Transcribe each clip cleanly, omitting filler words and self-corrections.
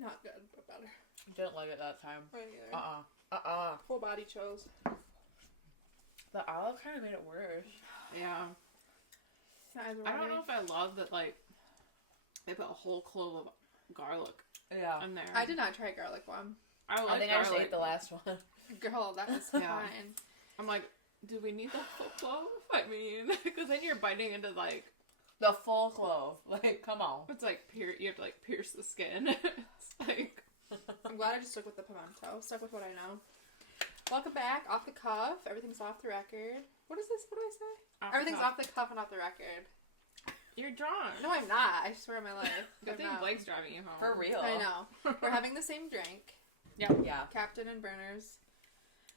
Not good, but better. Didn't like it that time. Right either. Full body chose. The olive kind of made it worse. Yeah. I don't know if I love that, like, they put a whole clove of garlic in there. I did not try a garlic one. I think garlic. I just ate the last one. Girl, that was fine. I'm like, do we need the full clove? I mean, because then you're biting into, like... The full clove. Like, come on. It's like, you have to, like, pierce the skin. It's like... I'm glad I just stuck with the pimento. Stuck with what I know. Welcome back. Off the cuff. Everything's off the record. What is this? What do I say? Everything's off the cuff and off the record. You're drunk. No, I'm not. I swear on my life. Good thing Blake's driving you home. For real. I know. We're having the same drink. Yep. Yeah. Captain and Burners.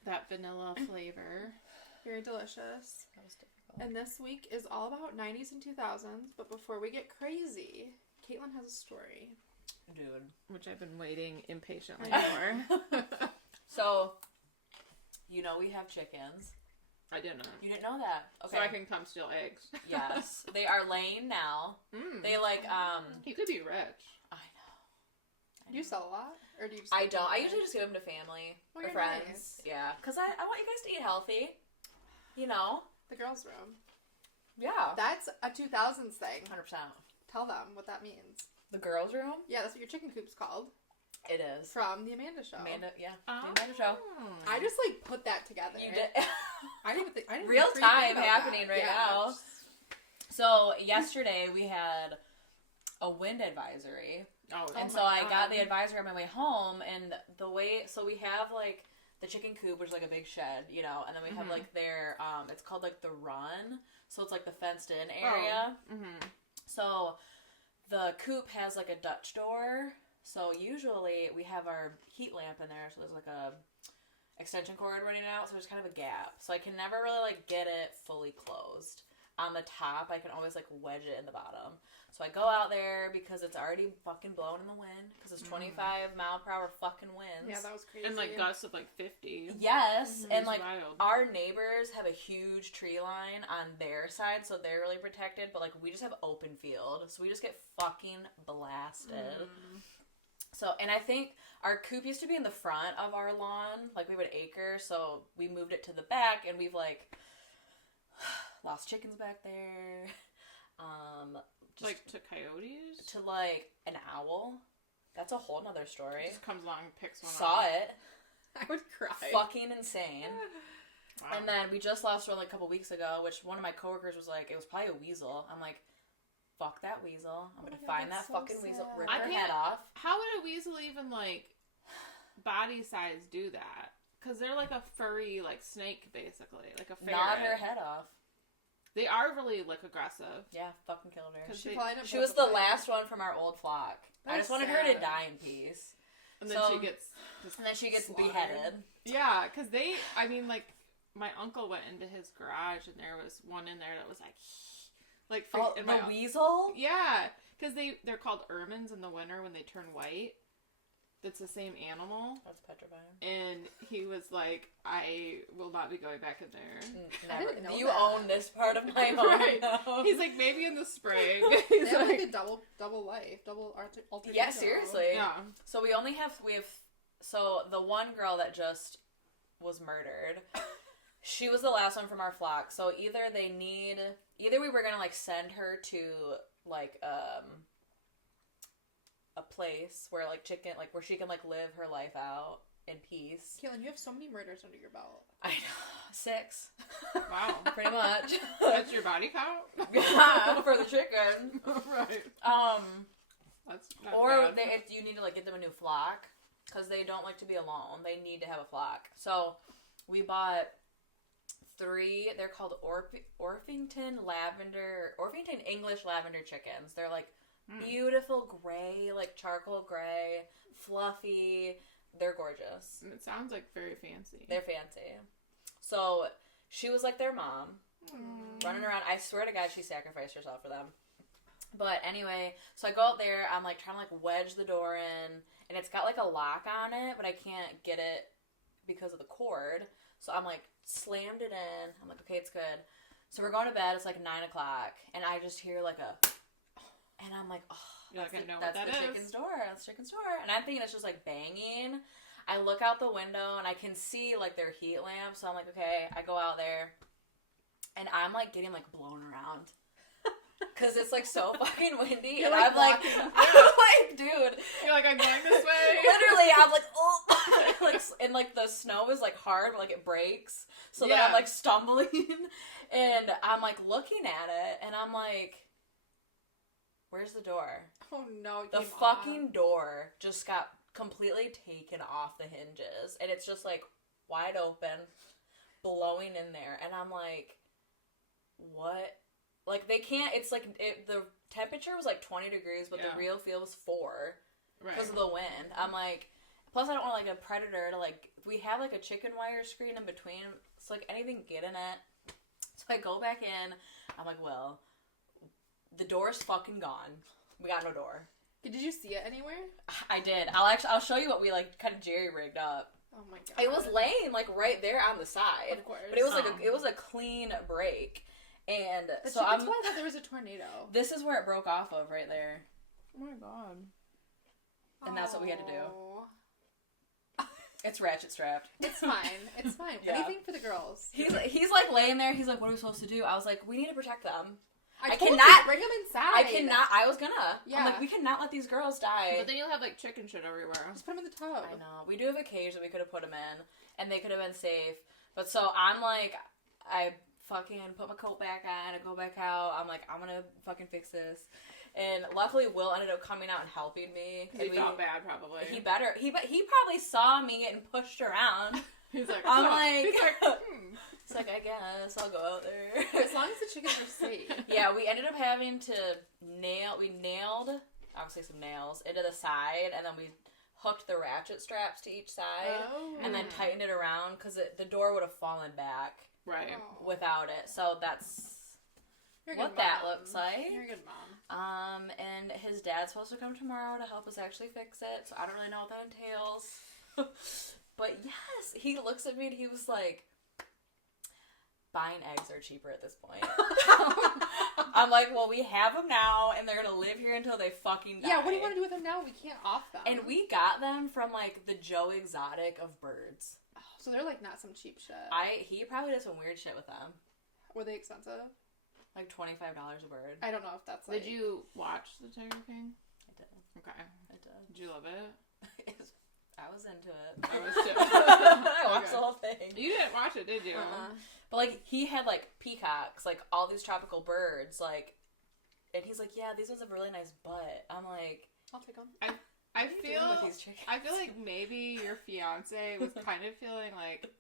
That vanilla flavor. Very delicious. That was difficult. And this week is all about 90s and 2000s. But before we get crazy, Kaitlyn has a story. Dude. Which I've been waiting impatiently for. So, you know we have chickens. I didn't know. You didn't know that? Okay. So I can come steal eggs. Yes. They are laying now. They like, He could be rich. I know. Do you sell a lot? Or do you just I don't. I usually just give them to family or friends. Nice. Yeah. Because I want you guys to eat healthy. You know? The girls' room. Yeah. That's a 2000s thing. 100%. Tell them what that means. The girls' room? Yeah, that's what your chicken coop's called. It is. From the Amanda Show. Yeah. Oh. The Amanda Show. I just, like, put that together. You did. I didn't think Real think time about happening that. right now. So, yesterday we had a wind advisory. Oh, and so I got the advisory on my way home, and the way, so we have, like, the chicken coop, which is, like, a big shed, you know, and then we have, like, their, it's called, like, the run, so it's, like, the fenced-in area. So, the coop has, like, a Dutch door, so usually we have our heat lamp in there, so there's, like, a extension cord running out, so there's kind of a gap, so I can never really, like, get it fully closed. On the top, I can always, like, wedge it in the bottom. So I go out there because it's already fucking blowing in the wind. Because it's 25 mile per hour fucking winds. Yeah, that was crazy. And, like, gusts of, like, 50. Yes. And, like, wild. our neighbors have a huge tree line on their side, so they're really protected. But, like, we just have open field. So we just get fucking blasted. So, and I think our coop used to be in the front of our lawn. Like, we have an acre, so we moved it to the back, and we've, like... lost chickens back there. Just like to coyotes? To like an owl. That's a whole nother story. Just comes along and picks one Saw up. it. I would cry. Fucking insane. Wow. And then we just lost one like a couple weeks ago, which one of my coworkers was like, it was probably a weasel. I'm like, fuck that weasel. I'm gonna find that so fucking sad. weasel, rip her head off. How would a weasel even like body size do that? Because they're like a furry like snake basically, like a ferret. Nod her head off. They are really, like, aggressive. Yeah, fucking killed her. She was the last one from our old flock. I just wanted her to die in peace. And then she gets beheaded. Yeah, because I mean, like, my uncle went into his garage and there was one in there that was like the weasel? Yeah, because they're called ermines in the winter when they turn white. That's the same animal. That's petrifying. And he was like, I will not be going back in there. Never. I didn't know you that. own this part of my home. Right. Now. He's like, maybe in the spring. They have like a double life, double alter. Yeah, seriously. Yeah. So we have so the one girl that just was murdered, she was the last one from our flock. So either we were gonna like send her to like a place where like where she can like live her life out in peace. Kaitlyn, you have so many murders under your belt. I know. 6. Wow. Pretty much. That's your body count? Yeah, for the chicken. Right. That's not or bad. you need to like get them a new flock because they don't like to be alone. They need to have a flock. So we bought 3. They're called Orpington English lavender chickens. They're like beautiful gray, like charcoal gray, fluffy. They're gorgeous. And it sounds like very fancy. They're fancy. So she was like their mom, running around. I swear to God, she sacrificed herself for them. But anyway, so I go out there. I'm like trying to like wedge the door in, and it's got like a lock on it, but I can't get it because of the cord. So I'm like slammed it in. I'm like, okay, it's good. So we're going to bed. It's like 9:00, and I just hear like and I'm like, oh, You're like, I know what that is. That's the chicken's door. That's the chicken's door. And I'm thinking it's just like banging. I look out the window and I can see like their heat lamp. So I'm like, okay, I go out there. And I'm like getting like blown around. Cause it's like so fucking windy. You're and like I'm like, dude. You're like, I'm going this way. Literally, I'm like, oh. Like, and like the snow is like hard, but like it breaks. So then I'm like stumbling. And I'm like looking at it and I'm like, where's the door? Oh no, the fucking door just got completely taken off the hinges. And it's just like wide open, blowing in there. And I'm like, what? Like they can't, it's like, the temperature was like 20 degrees, but the real feel was 4 because of the wind. I'm like, plus I don't want like a predator to like, we have like a chicken wire screen in between. It's like anything get in it. So I go back in. I'm like, well, the door's fucking gone. We got no door. Did you see it anywhere? I did. I'll show you what we like kind of jerry-rigged up. Oh my god. It was laying like right there on the side. Of course. But it was it was a clean break. And but so that's why I thought there was a tornado. This is where it broke off of right there. Oh my god. And that's what we had to do. It's ratchet strapped. It's fine. It's fine. Anything for the girls. He's like laying there. He's like, what are we supposed to do? I was like, we need to protect them. I cannot bring them inside. I cannot. I was gonna. Yeah. I'm like, we cannot let these girls die. But then you'll have like chicken shit everywhere. Just put them in the tub. I know. We do have a cage that we could have put them in, and they could have been safe. But so I'm like, I fucking put my coat back on. I go back out. I'm like, I'm gonna fucking fix this. And luckily, Will ended up coming out and helping me. He felt bad, probably. He probably saw me getting pushed around. He's like, I'm like, It's like, I guess I'll go out there. As long as the chickens are safe. Yeah, we ended up having to nailed, obviously some nails, into the side, and then we hooked the ratchet straps to each side, and then tightened it around, because the door would have fallen back without it. So that's what that looks like. You're a good mom. And his dad's supposed to come tomorrow to help us actually fix it, so I don't really know what that entails. But yes, he looks at me and he was like, buying eggs are cheaper at this point. I'm like, well, we have them now, and they're going to live here until they fucking die. Yeah, what do you want to do with them now? We can't off them. And we got them from, like, the Joe Exotic of birds. Oh, so they're, like, not some cheap shit. He probably did some weird shit with them. Were they expensive? Like $25 a bird. I don't know if that's, like... Did you watch The Tiger King? I did. Okay. I did. Did you love it? I was into it. I was too. I watched the whole thing. You didn't watch it, did you? But, like, he had, like, peacocks, like, all these tropical birds, like, and he's like, yeah, these ones have a really nice butt. I'm like... I'll take them. I feel like maybe your fiance was kind of feeling like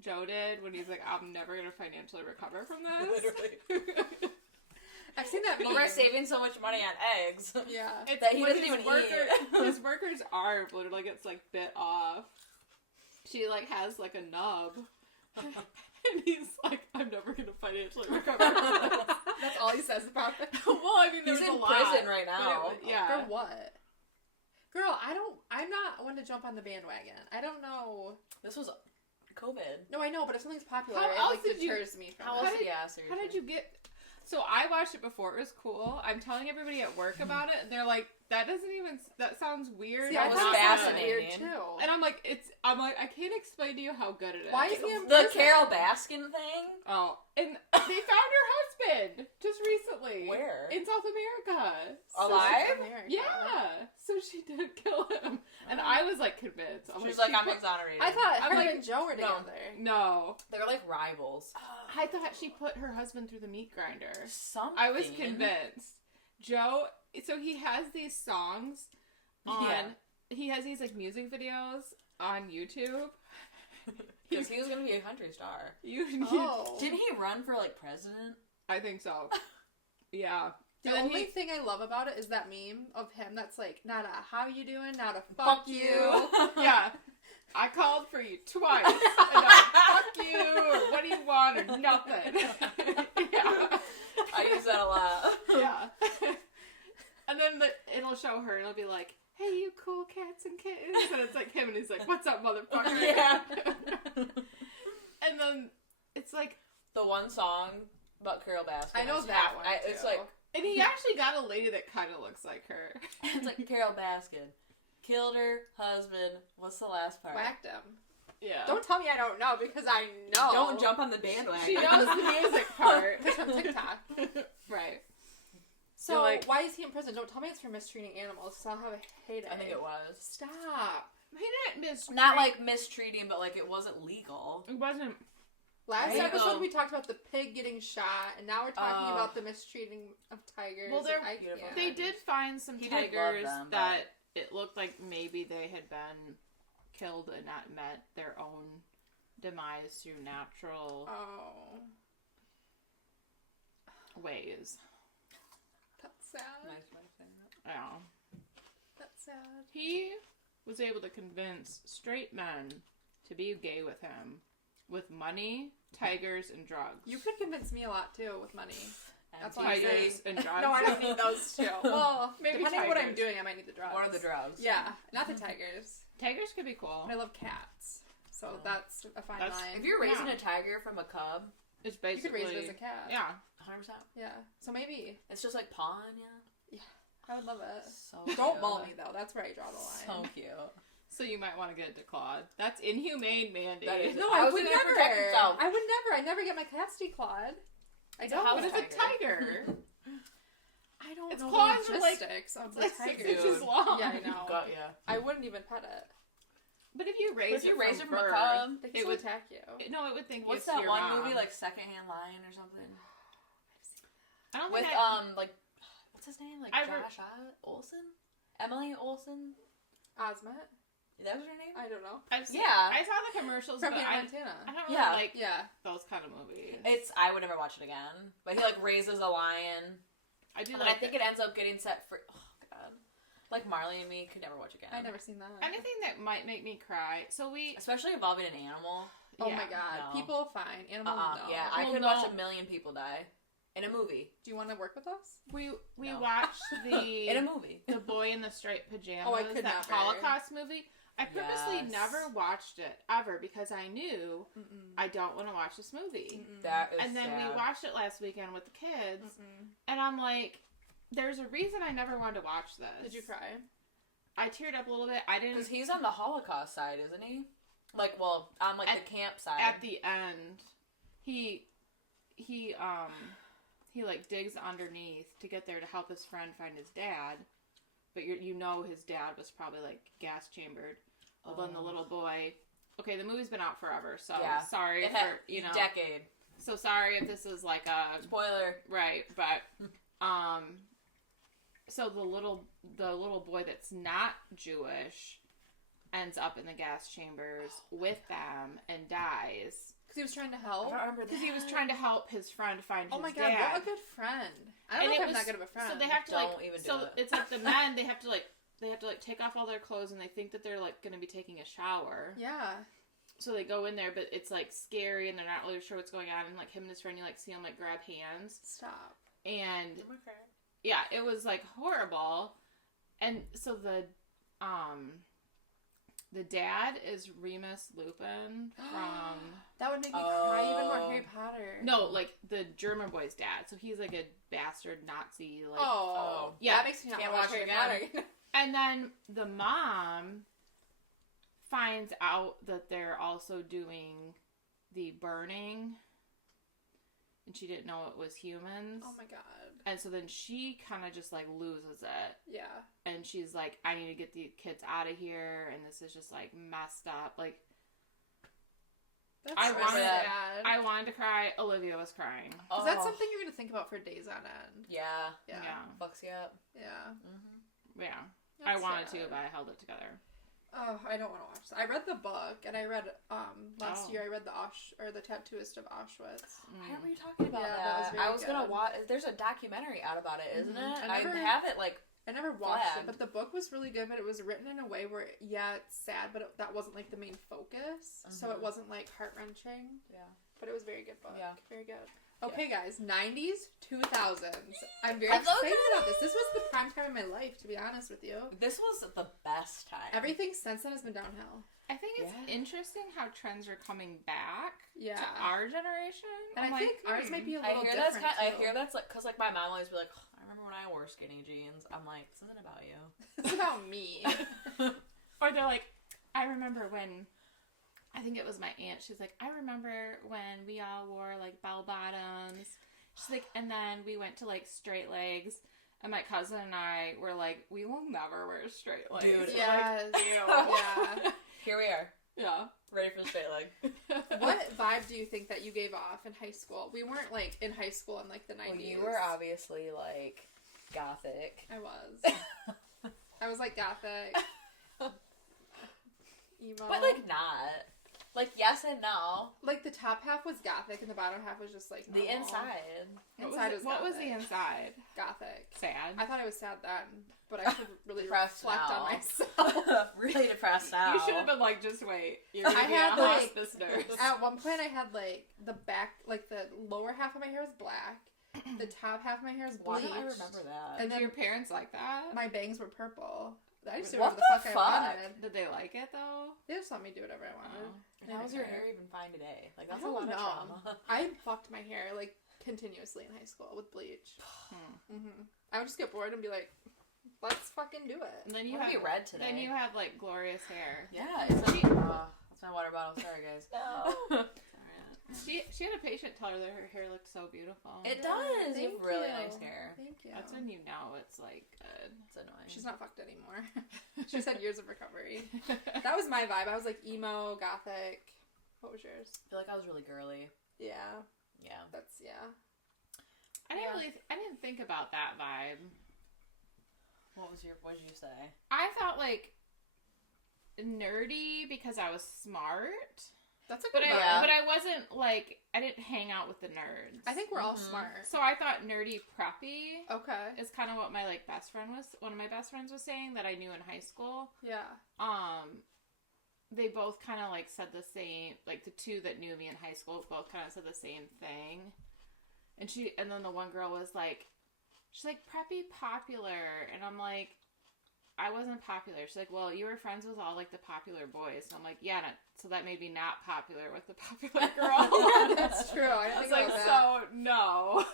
Joe did when he's like, I'm never going to financially recover from this. Literally. I've seen that meme. We're saving so much money on eggs. Yeah. It's that he doesn't even eat. His worker's arm literally gets, like, bit off. She, like, has, like, a nub. And he's like, I'm never going to financially recover. That's all he says about it. Well, I mean, there's he's in a lot. prison right now. Yeah. For what? Girl, I'm not one to jump on the bandwagon. I don't know. This was COVID. No, I know, but if something's popular, How it deters me from it. How did you get... So I watched it before. It was cool. I'm telling everybody at work about it, and they're like, that sounds weird. See, I was thought fascinating. Weird too. And I'm like, I can't explain to you how good it is. Why is he in the prison? Carol Baskin thing? Oh, and they found her husband just recently. Where? In South America. Alive? Yeah. So she didn't kill him. And I was like convinced. She was like, I'm exonerated. I thought I'm her like, and Joe were together. No. They're like rivals. I thought she put her husband through the meat grinder. Something. I was convinced. Joe, so he has these songs on, he has these like music videos on YouTube. Because he was going to be a country star. Didn't he run for like president? I think so. Yeah. The only thing I love about it is that meme of him that's like, not a how you doing, not a fuck you. Yeah. I called for you twice. And I fuck you, or what do you want, or nothing. Yeah. I use that a lot. Yeah. And then it'll show her, and it'll be like, hey, you cool cats and kittens. And it's like him, and he's like, what's up, motherfucker? Yeah. And then it's like... The one song about Carol Baskin. I know that one, It's like... And he actually got a lady that kind of looks like her. It's like Carol Baskin. Killed her husband. What's the last part? Whacked him. Yeah. Don't tell me I don't know, because I know. Don't jump on the bandwagon. She knows the music part. It's from TikTok. Right. So, like, why is he in prison? Don't tell me it's for mistreating animals, because I'll have a heyday. I think it was. Stop. He didn't mistreat. Not like mistreating, but like it wasn't legal. It wasn't. Last Right. episode we talked about the pig getting shot, and now we're talking about the mistreating of tigers. Well, they yeah. did find some He did love tigers them, that it looked like maybe they had been killed and not met their own demise through natural ways. That's sad. Nice way of saying that. Yeah. That's sad. He was able to convince straight men to be gay with him with money, tigers, and drugs. You could convince me a lot too with money. That's why I'm saying. Tigers and drugs. No, I don't need those two. Well, Maybe depending on what I'm tigers. doing, I might need the drugs. More of the drugs. Yeah, not the tigers. Tigers could be cool. I love cats, so that's a fine line. If you're raising a tiger from a cub, It's you basically could raise it as a cat. Yeah. 100%. Yeah. So maybe It's just like pawing, yeah. I would love it. So Don't cute. maul me though. That's where I draw the line. So cute. So you might want to get it declawed. That's inhumane, Mandy. That is- No, I I was would gonna never. protect yourself. I would never. I never get my cats declawed. I It's a don't. house What is a tiger? I don't Its know claws the are like- logistics of the Like 6 tiger. inches long. Yeah, I know. Got ya. I wouldn't even pet it. But if you raise If you it raise from it from a birth, cub, They can It still would- attack you. no, it would think what's it's that your one mom. movie, like Secondhand Lion or something? I don't With, think I, like, what's his name? Like, I Josh Olsen? Emily Olsen? Osment? That was her name? I don't know. I saw the commercials, From but Hannah I Montana. don't really Yeah. like Yeah. those kind of movies. I would never watch it again. But he, like, raises a lion. I do And like I think it ends up getting set free. Oh, God. Like, Marley and Me could never watch again. I never seen that. anything that might make me cry. So we, Especially involving an animal. Oh yeah. my god. No. People fine. Animals no. Yeah, I Well, could no. watch a million people die. In a movie. Do you want to work with us? we No. watched the In a movie. the Boy in the Striped Pajamas, Oh, I could that never. Holocaust movie. I purposely Yes. never watched it ever because I knew Mm-mm. I don't want to watch this movie. Mm-mm. That is And then sad. we watched it last weekend with the kids, Mm-mm. and I'm like, there's a reason I never wanted to watch this. Did you cry? I teared up a little bit. I didn't. Because he's on the Holocaust side, isn't he? Like, well, on, like, the camp side. At the end, he like digs underneath to get there to help his friend find his dad, but you know his dad was probably like gas chambered. Well, then the little boy. Okay, the movie's been out forever, so Yeah. sorry It for had decade. So sorry if this is like a Spoiler. right, but so the little boy that's not Jewish ends up in the gas chambers with them and dies. Because he was trying to I help. don't remember Because he was trying to help his friend find Oh his my god, dad. what a good friend. I don't And know it if I'm was- that good of a friend. So they have to Don't even do it. it's like the men they have to take off all their clothes and they think that they're like going to be taking a shower. Yeah. So they go in there, but it's like scary and they're not really sure what's going on. And like him and his friend, you like see him like grab hands, Stop. and yeah, it was like horrible. And so the dad is Remus Lupin from That would make me cry even more Oh. Harry Potter. no, like the German boy's dad. So he's like a bastard Nazi. Like, Oh. yeah. That makes me not Can't want to watch watch Harry it Potter. And then the mom finds out that they're also doing the burning, and she didn't know it was humans. Oh my god. And so then she kind of just like loses it, Yeah. and she's like, I need to get the kids out of here, and this is just like messed up. Like, That's I so wanted- sad. I wanted to cry. Olivia was crying. Because that's something you're going to think about for days on end. Yeah. Yeah. Yeah. Fucks you up. Yeah. Yeah. I That's wanted sad. to, but I held it together. Oh, I don't want to watch that. I read the book, and I read, last Oh. year, I read the Tattooist of Auschwitz. I remember you talking about Yeah, that that. was very I was gonna good. watch. There's a documentary out about it, isn't Mhm. it? I I never- have it like. I never watched Flagged. it, but the book was really good, but it was written in a way where, yeah, it's sad, but that wasn't, like, the main focus, so it Mhm. wasn't, like, heart-wrenching. Yeah. But it was a very good book. Yeah. Very good. Okay, guys, 90s, 2000s. I'm very Are those excited about the this. This was the prime time of my life, to be honest with you. This was the best time. Everything since then has been downhill. I think it's interesting how trends are coming back Yeah. to our generation. And I think ours might be a I little hear different, that's I too. hear that's like, because like my mom always be like, I remember when I wore skinny jeans. I'm like, this isn't about you. It's about me. Or they're like, I remember when, I think it was my aunt, she's like, I remember when we all wore like bell bottoms. She's like, and then we went to like straight legs. And my cousin and I were like, we will never wear straight legs. Dude, We're yes. like, ew. Yeah. Here we are, Yeah. ready for the straight leg. What vibe do you think that you gave off in high school? We weren't like in high school in like the 90s. Well, you were obviously like gothic. I was. I was like gothic. Emo. But like not. Like yes and no. Like the top half was gothic and the bottom half was just like The normal. inside. What was the gothic. inside? Gothic. Sad. I thought I was sad then, but I should really Depressed reflect now. on myself. Really depressed now. You should have been like, just wait. You're gonna I be had, a like- hospice nurse. At one point, I had like the back, like the lower half of my hair was black, the top half of my hair was Why bleached. don't I remember that? And Did then your parents like that? my bangs were purple. I used to do What whatever the the fuck I fuck? wanted. Did they like it though? They just let me do whatever I wanted. Oh. And how was your hair even fine today? Like that's a I lot don't of know. trauma. I fucked my hair like continuously in high school with bleach. I would just get bored and be like, "Let's fucking do it." And then you I'm have gonna be red today. Then you have like glorious hair. Yeah, it's like, that's my water bottle. Sorry, guys. No. She had a patient tell her that her hair looked so beautiful. It Yeah, does. You thank have really you. nice hair. Thank you. That's when you know it's like good. It's annoying. She's not fucked anymore. She's had years of recovery. That was my vibe. I was like emo, gothic. What was yours? I feel like I was really girly. Yeah, Yeah. that's yeah. I didn't think about that vibe. What did you say? I felt like nerdy because I was smart. That's a But good I, vibe. Yeah. but I wasn't like, I didn't hang out with the nerds. I think we're all Mhm. smart. So I thought nerdy preppy Okay. is kind of what my like best friend was, one of my best friends was saying that I knew in high school. Yeah. They both kind of like said the same, like the two that knew me in high school both kind of said the same thing. And then the one girl was like, she's like, preppy popular. And I'm like, I wasn't popular. She's like, well, you were friends with all like the popular boys. And I'm like, yeah, so that made me not popular with the popular girl. Yeah, that's true. I I didn't was think like, about that. so no,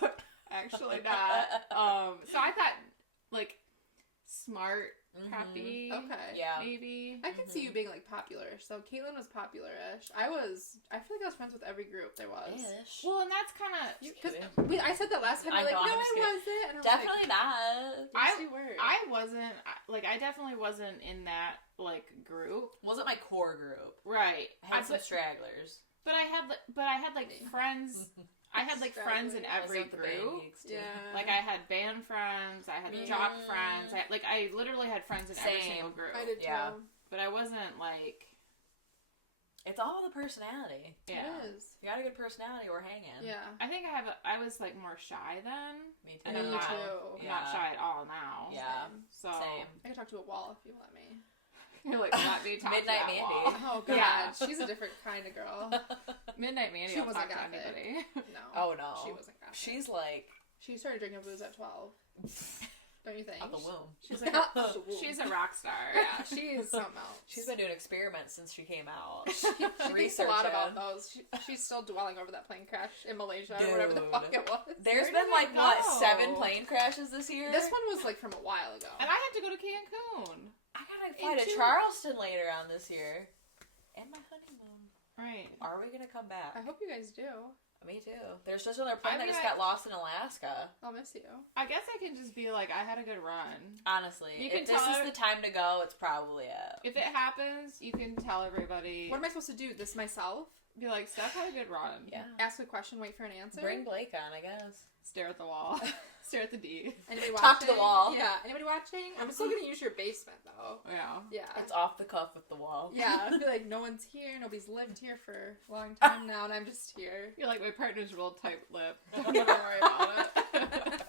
actually not. So I thought like smart, preppy, Okay. Yeah. maybe. I can see you being like popular. So Kaitlyn was popular-ish. I feel like I was friends with every group there was. Ish. Well, and that's kind of Because kidding. I said that last time. I You're like, know, no, I'm I just kidding. wasn't. And I was Definitely not. like, yes, you were. I wasn't like I definitely wasn't in that like group. Wasn't my core group. Right. I had some but, stragglers. but I had like friends. I had like friends in every Myself, the band group. geeks, too. Yeah. Like I had band friends, I had jock friends. I literally had friends in every Same. single group. I did too. Yeah. But I wasn't like It's all the personality. yeah. It is. You got a good personality, we're hanging. Yeah. I think I was like more shy then. Me too. And Me I'm not, too. I'm not shy at all now. Yeah. So Same. I could talk to a wall if you let me. you're like let me talk Midnight to that Mandy. wall. Oh god, Yeah. she's a different kind of girl. Midnight Mandy. She I'll wasn't talk to gothic. anybody. No. Oh no. She wasn't gothic. She's like She started drinking booze at 12. Don't you think? out the womb. She's like Out the womb. she's a rock star. Yeah, she is something else. She's been doing experiments since she came out. She thinks a lot Researching. about those. She's still dwelling over that plane crash in Malaysia or whatever the Dude. fuck it was. There's Where been did like it what go? 7 plane crashes this year. This one was like from a while ago. And I had to go to Cancun. I gotta fly to Into- Charleston later on this year, and my honeymoon. Right. Are we gonna come back? I hope you guys do. Me too. There's just another plane I that mean, just got lost in Alaska. I'll miss you. I guess I can just be like, I had a good run. Honestly, You if can this tell is her- the time to go, it's probably it. If it happens, you can tell everybody. What am I supposed to do? This myself? Be like, Steph had a good run. Yeah. Ask a question, wait for an answer? Bring Blake on, I guess. Stare at the wall. Stare at the D. Anybody watching? Talk to the wall. Yeah. Anybody watching? I'm still gonna use your basement though. Yeah. Yeah. It's off the cuff with the wall. Yeah. I'll be like, no one's here. Nobody's lived here for a long time now, and I'm just here. You're like my partner's real tight lip. Don't even worry about it.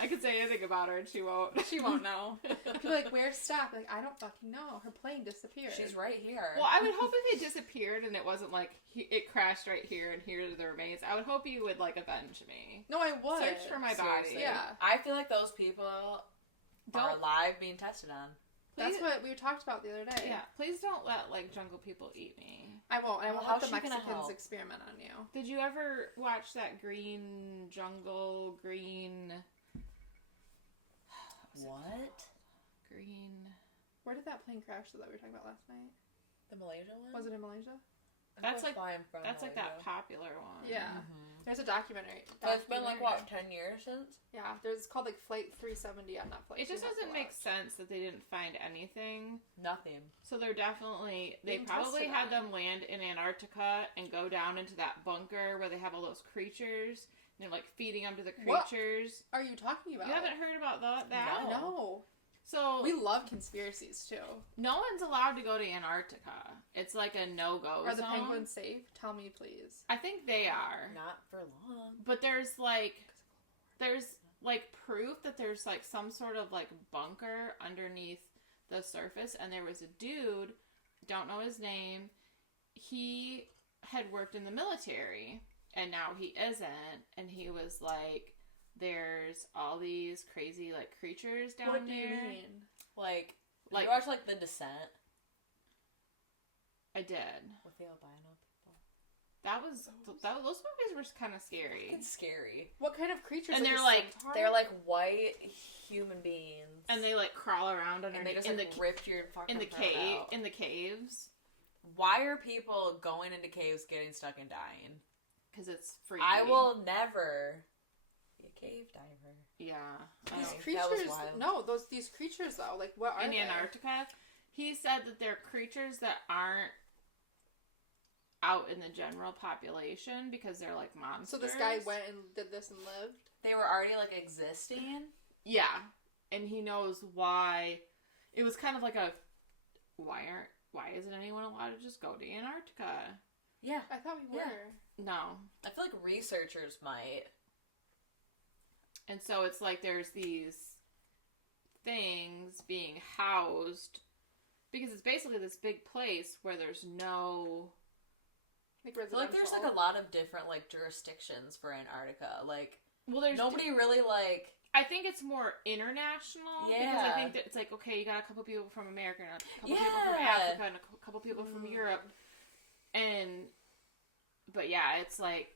I could say anything about her and she won't. She won't know. People are like, where's Steph? Like, I don't fucking know. Her plane disappeared. She's right here. Well, I would hope if it disappeared and it wasn't like it crashed right here and here are the remains, I would hope you would like avenge me. No, I would. Search for my body. Seriously. Yeah. I feel like those people are alive being tested on. That's what we talked about the other day. Yeah, please don't let like jungle people eat me. I won't. I won't how's let the she gonna Mexicans help? experiment on you. Did you ever watch that green? Where did that plane crash that we were talking about last night? The Malaysia one? Was it in Malaysia? That's like Malaysia. that popular one. Yeah. Mm-hmm. There's a documentary. So it's been like, what, 10 years since? Yeah, it's called like Flight 370 on Netflix. It just doesn't make sense that they didn't find anything. Nothing. So they're definitely, they Being probably tested had on. them land in Antarctica and go down into that bunker where they have all those creatures. And they're like feeding them to the creatures. What are you talking about? You haven't heard about that? No. So We love conspiracies too. no one's allowed to go to Antarctica. It's like a no-go Are the zone. penguins safe? Tell me, please. I think they are. Not for long. But there's like proof that there's like some sort of like bunker underneath the surface, and there was a dude, don't know his name, he had worked in the military and now he isn't, and he was like, there's all these crazy like creatures down What do there. you mean? Like Like- you watch like The Descent I did. with the albino people. Those movies were kind of scary. It's scary. What kind of creatures? And Like they're a like- centaur? They're like white human beings. And they like crawl around and they underneath just like ripped your fucking in the throat cave out. in the caves Why are people going into caves, getting stuck, and dying? because it's freaky. I will never be a cave diver. Yeah. These That was creatures. wild. No, these creatures though. Like what are In they? Antarctica, he said that they're creatures that aren't out in the general population because they're like monsters. So this guy went and did this and lived. They were already like existing. Yeah, and he knows why. It was kind of like a why isn't anyone allowed to just go to Antarctica? Yeah. I thought we were. Yeah. No. I feel like researchers might. And so it's like there's these things being housed because it's basically this big place where there's no. Like I feel like there's like a lot of different like jurisdictions for Antarctica. Like Well, there's nobody really like. I think it's more international because Yeah. I think that it's like, okay, you got a couple people from America and a couple people Yeah. from Africa and a couple people from Europe, but yeah, it's like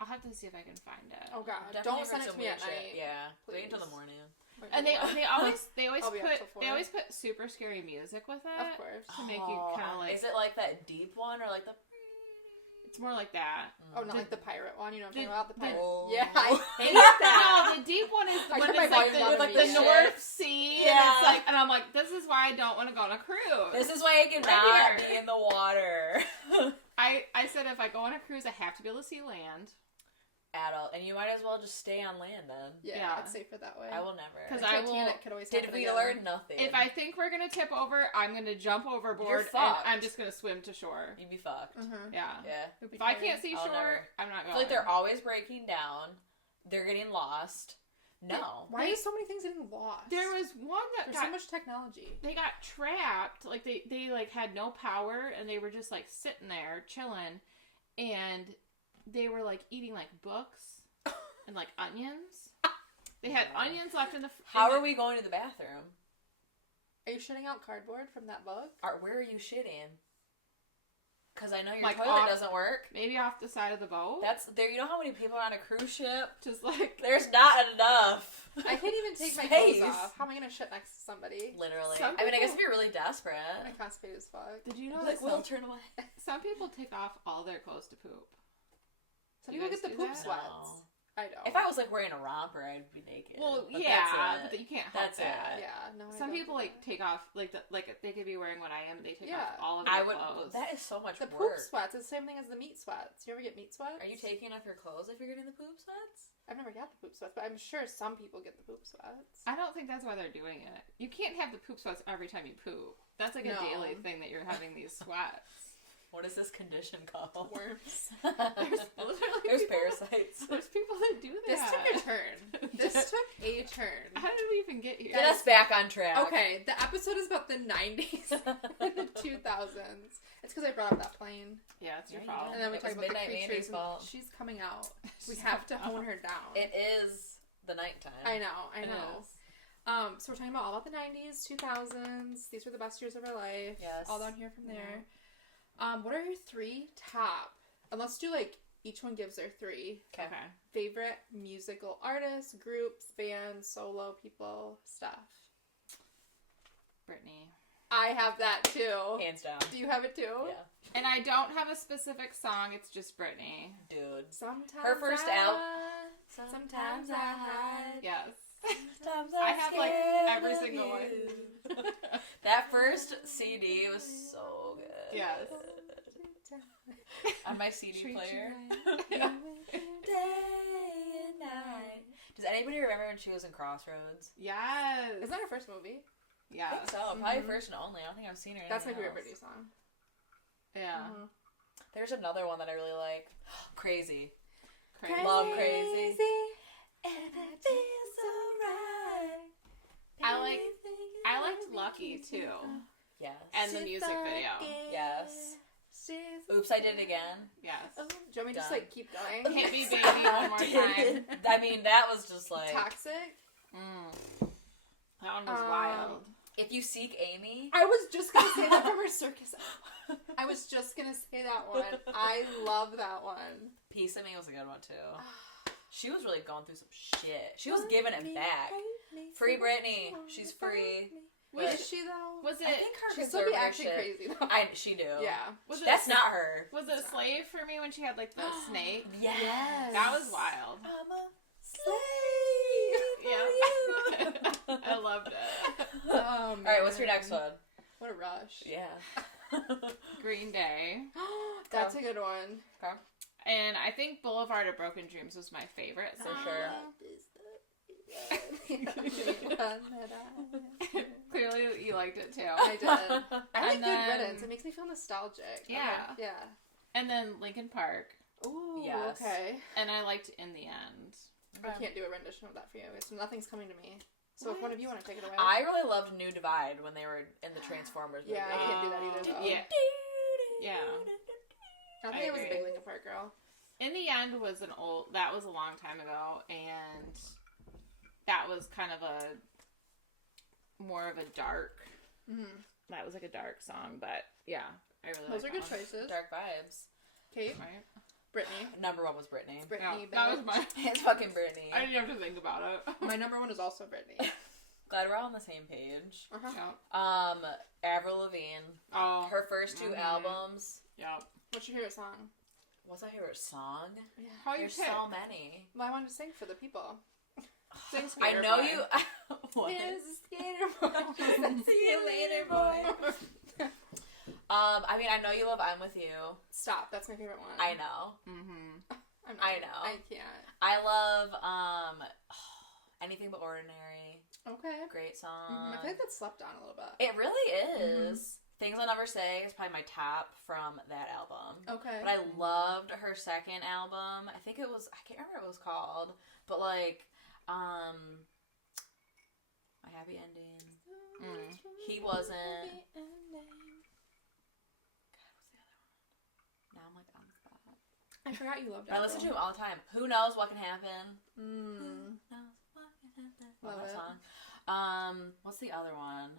I'll have to see if I can find it. Oh god! Definitely Don't heard send it some to me weird at shit. night. Yeah. Wait until Please. the morning. And they always I'll be up till 4. they always put super scary music with it Of course. to make you kind of like. Is it like that deep one or like the? It's more like that. Oh, not like the pirate one. You know what I'm talking about? The the- pirate. Oh. Yeah, I hate that. No, the deep one is the I one turned my that's like volume down the, to the be North shit. Sea, and Yeah. it's like, and I'm like, this is why I don't want to go on a cruise. This is why I cannot Right here. be in the water. I said if I go on a cruise, I have to be able to see land. Adult, and you might as well just stay on land then. Yeah, Yeah. it's safer that way. I will never. 'Cause The I will- Titanic could always Did happen we again. learn nothing? If I think we're gonna tip over, I'm gonna jump overboard You're and fucked. I'm just gonna swim to shore. You'd be fucked. Mm-hmm. Yeah. Yeah. If I can't see I'll shore, never. I'm not I going. feel like they're always breaking down. They're getting lost. No. Why is so many things getting lost? There was one that There's got so much technology. they got trapped. Like they like had no power and they were just like sitting there chilling, and they were like eating like books and like onions. They had onions left in the. How are we going to the bathroom? Are you shitting out cardboard from that book? Where are you shitting? Because I know your Like toilet off- doesn't work. Maybe off the side of the boat. That's there. You know how many people are on a cruise ship? Just like There's not enough. I can't even take my Space. clothes off. How am I gonna shit next to somebody? Literally. Some I mean, I guess people- if you're really desperate. I'm constipated as fuck. Did you know Like, that we'll turn away. some people take off all their clothes to poop? Some You people guys get the do poop that? sweats. I don't. If I was like wearing a romper, I'd be naked. Well, But yeah, that's but you can't help That's that. it. yeah, no. I Some don't people do like that. take off like they could be wearing what I am. They take Yeah. off all of their I would. clothes. That is so much the work. poop sweats. It's the same thing as the meat sweats. You ever get meat sweats? Are you taking off your clothes if you're getting the poop sweats? I've never got the poop sweats, but I'm sure some people get the poop sweats. I don't think that's why they're doing it. You can't have the poop sweats every time you poop. That's like a No. daily thing that you're having these sweats. What is this condition called? Worms. There's parasites. There's people that do This that. took a turn. This took a turn. How did we even get here? Get us back on track. Okay, the episode is about the 90s and the 2000s. It's because I brought up that plane. Yeah, it's your Yeah, fault. And then we It talk was about the Midnight creatures. Mandy's And fault. she's coming out. We have to hone her down. It is the nighttime. I know. It is. So we're talking about all about the 90s, 2000s. These were the best years of our life. Yes. All down here from there. What are your 3 top? And let's do like each one gives their 3 Okay. favorite musical artists, groups, bands, solo people, stuff. Britney. I have that too. Hands down. Do you have it too? Yeah. And I don't have a specific song, it's just Britney. Dude. Sometimes Her first Sometimes I hide. Yes. Sometimes I have, like, every scared of single one. you. That first CD was so good. Yes. On my CD Treat you player. right. Day and night. Does anybody remember when she was in Crossroads? Yes. Is that her first movie? I Yes. think so. Probably first and only. I don't think I've seen her. That's my anything favorite else. Britney song. Yeah. Mhm. There's another one that I really like. Crazy. Crazy. Love Crazy. And it feels so right. I liked Lucky too. Yes. And the music video. Yes. Oops, I Did It Again. Yes. Do you want me to just Done. like keep going? Hit Me Baby one more time. I mean, that was just like... Toxic? That one was wild. If You Seek Amy... I was just gonna say that from her circus. I was just gonna say that one. I love that one. Piece of Me was a good one, too. She was really going through some shit. She was giving it back. Free Britney. She's free. Was she though? Was it? I think her She'd still be acting conservatorship- crazy though. She do. Yeah. Was it That's not her. Was it Slave for me when she had like the snake? Yes. That was wild. I'm a slave Yeah. I loved it. Oh, All right, what's your next one? What a rush. Yeah. Green Day. That's a good one. Okay. And I think Boulevard of Broken Dreams was my favorite. For sure. Clearly you liked it too. I did. I like And Good then- Riddance. It makes me feel nostalgic. Yeah. Yeah. And then Linkin Park. Ooh, Yes. okay. And I liked In the End. I can't do a rendition of that for you. Nothing's coming to me. So if one of you want to take it away. I really loved New Divide when they were in the Transformers movie. Yeah, I can't do that either, though. Yeah. Yeah. I think I was a big Linkin Park girl. In the End was that was a long time ago, and that was kind of more of a dark, that was like a dark song, but yeah, I really Those are like good that one. choices. Dark vibes. Kate, Right? Brittany. Number 1 was Britney. It's Brittany. Yeah, that was my, It's fucking Britney. I didn't have to think about it. My number 1 is also Brittany. Glad we're all on the same page. Uh-huh. Avril Lavigne. Oh. Her first 2 albums. Yep. What's your favorite song? What's my favorite song? Yeah. How you There's pick? so many. Well, I wanted to sing for the people. Sing I Skater know Boy. you. What? Here's a skater boy. See you later, boy. I mean, I know you love I'm With You. Stop. That's my favorite one. I know. I know. I can't. I love Anything But Ordinary. Okay. Great song. I feel like that's slept on a little bit. It really is. Things I'll Never Say is probably my top from that album. Okay. But I loved her second album. I think it was, I can't remember what it was called, but like, My Happy Ending. He Wasn't. God, what's the other one? Now I'm like on the spot. I forgot you loved it. I listen to him all the time. Who Knows What Can Happen? Who Mm. knows what can happen? Love Love that it. song. What's the other one?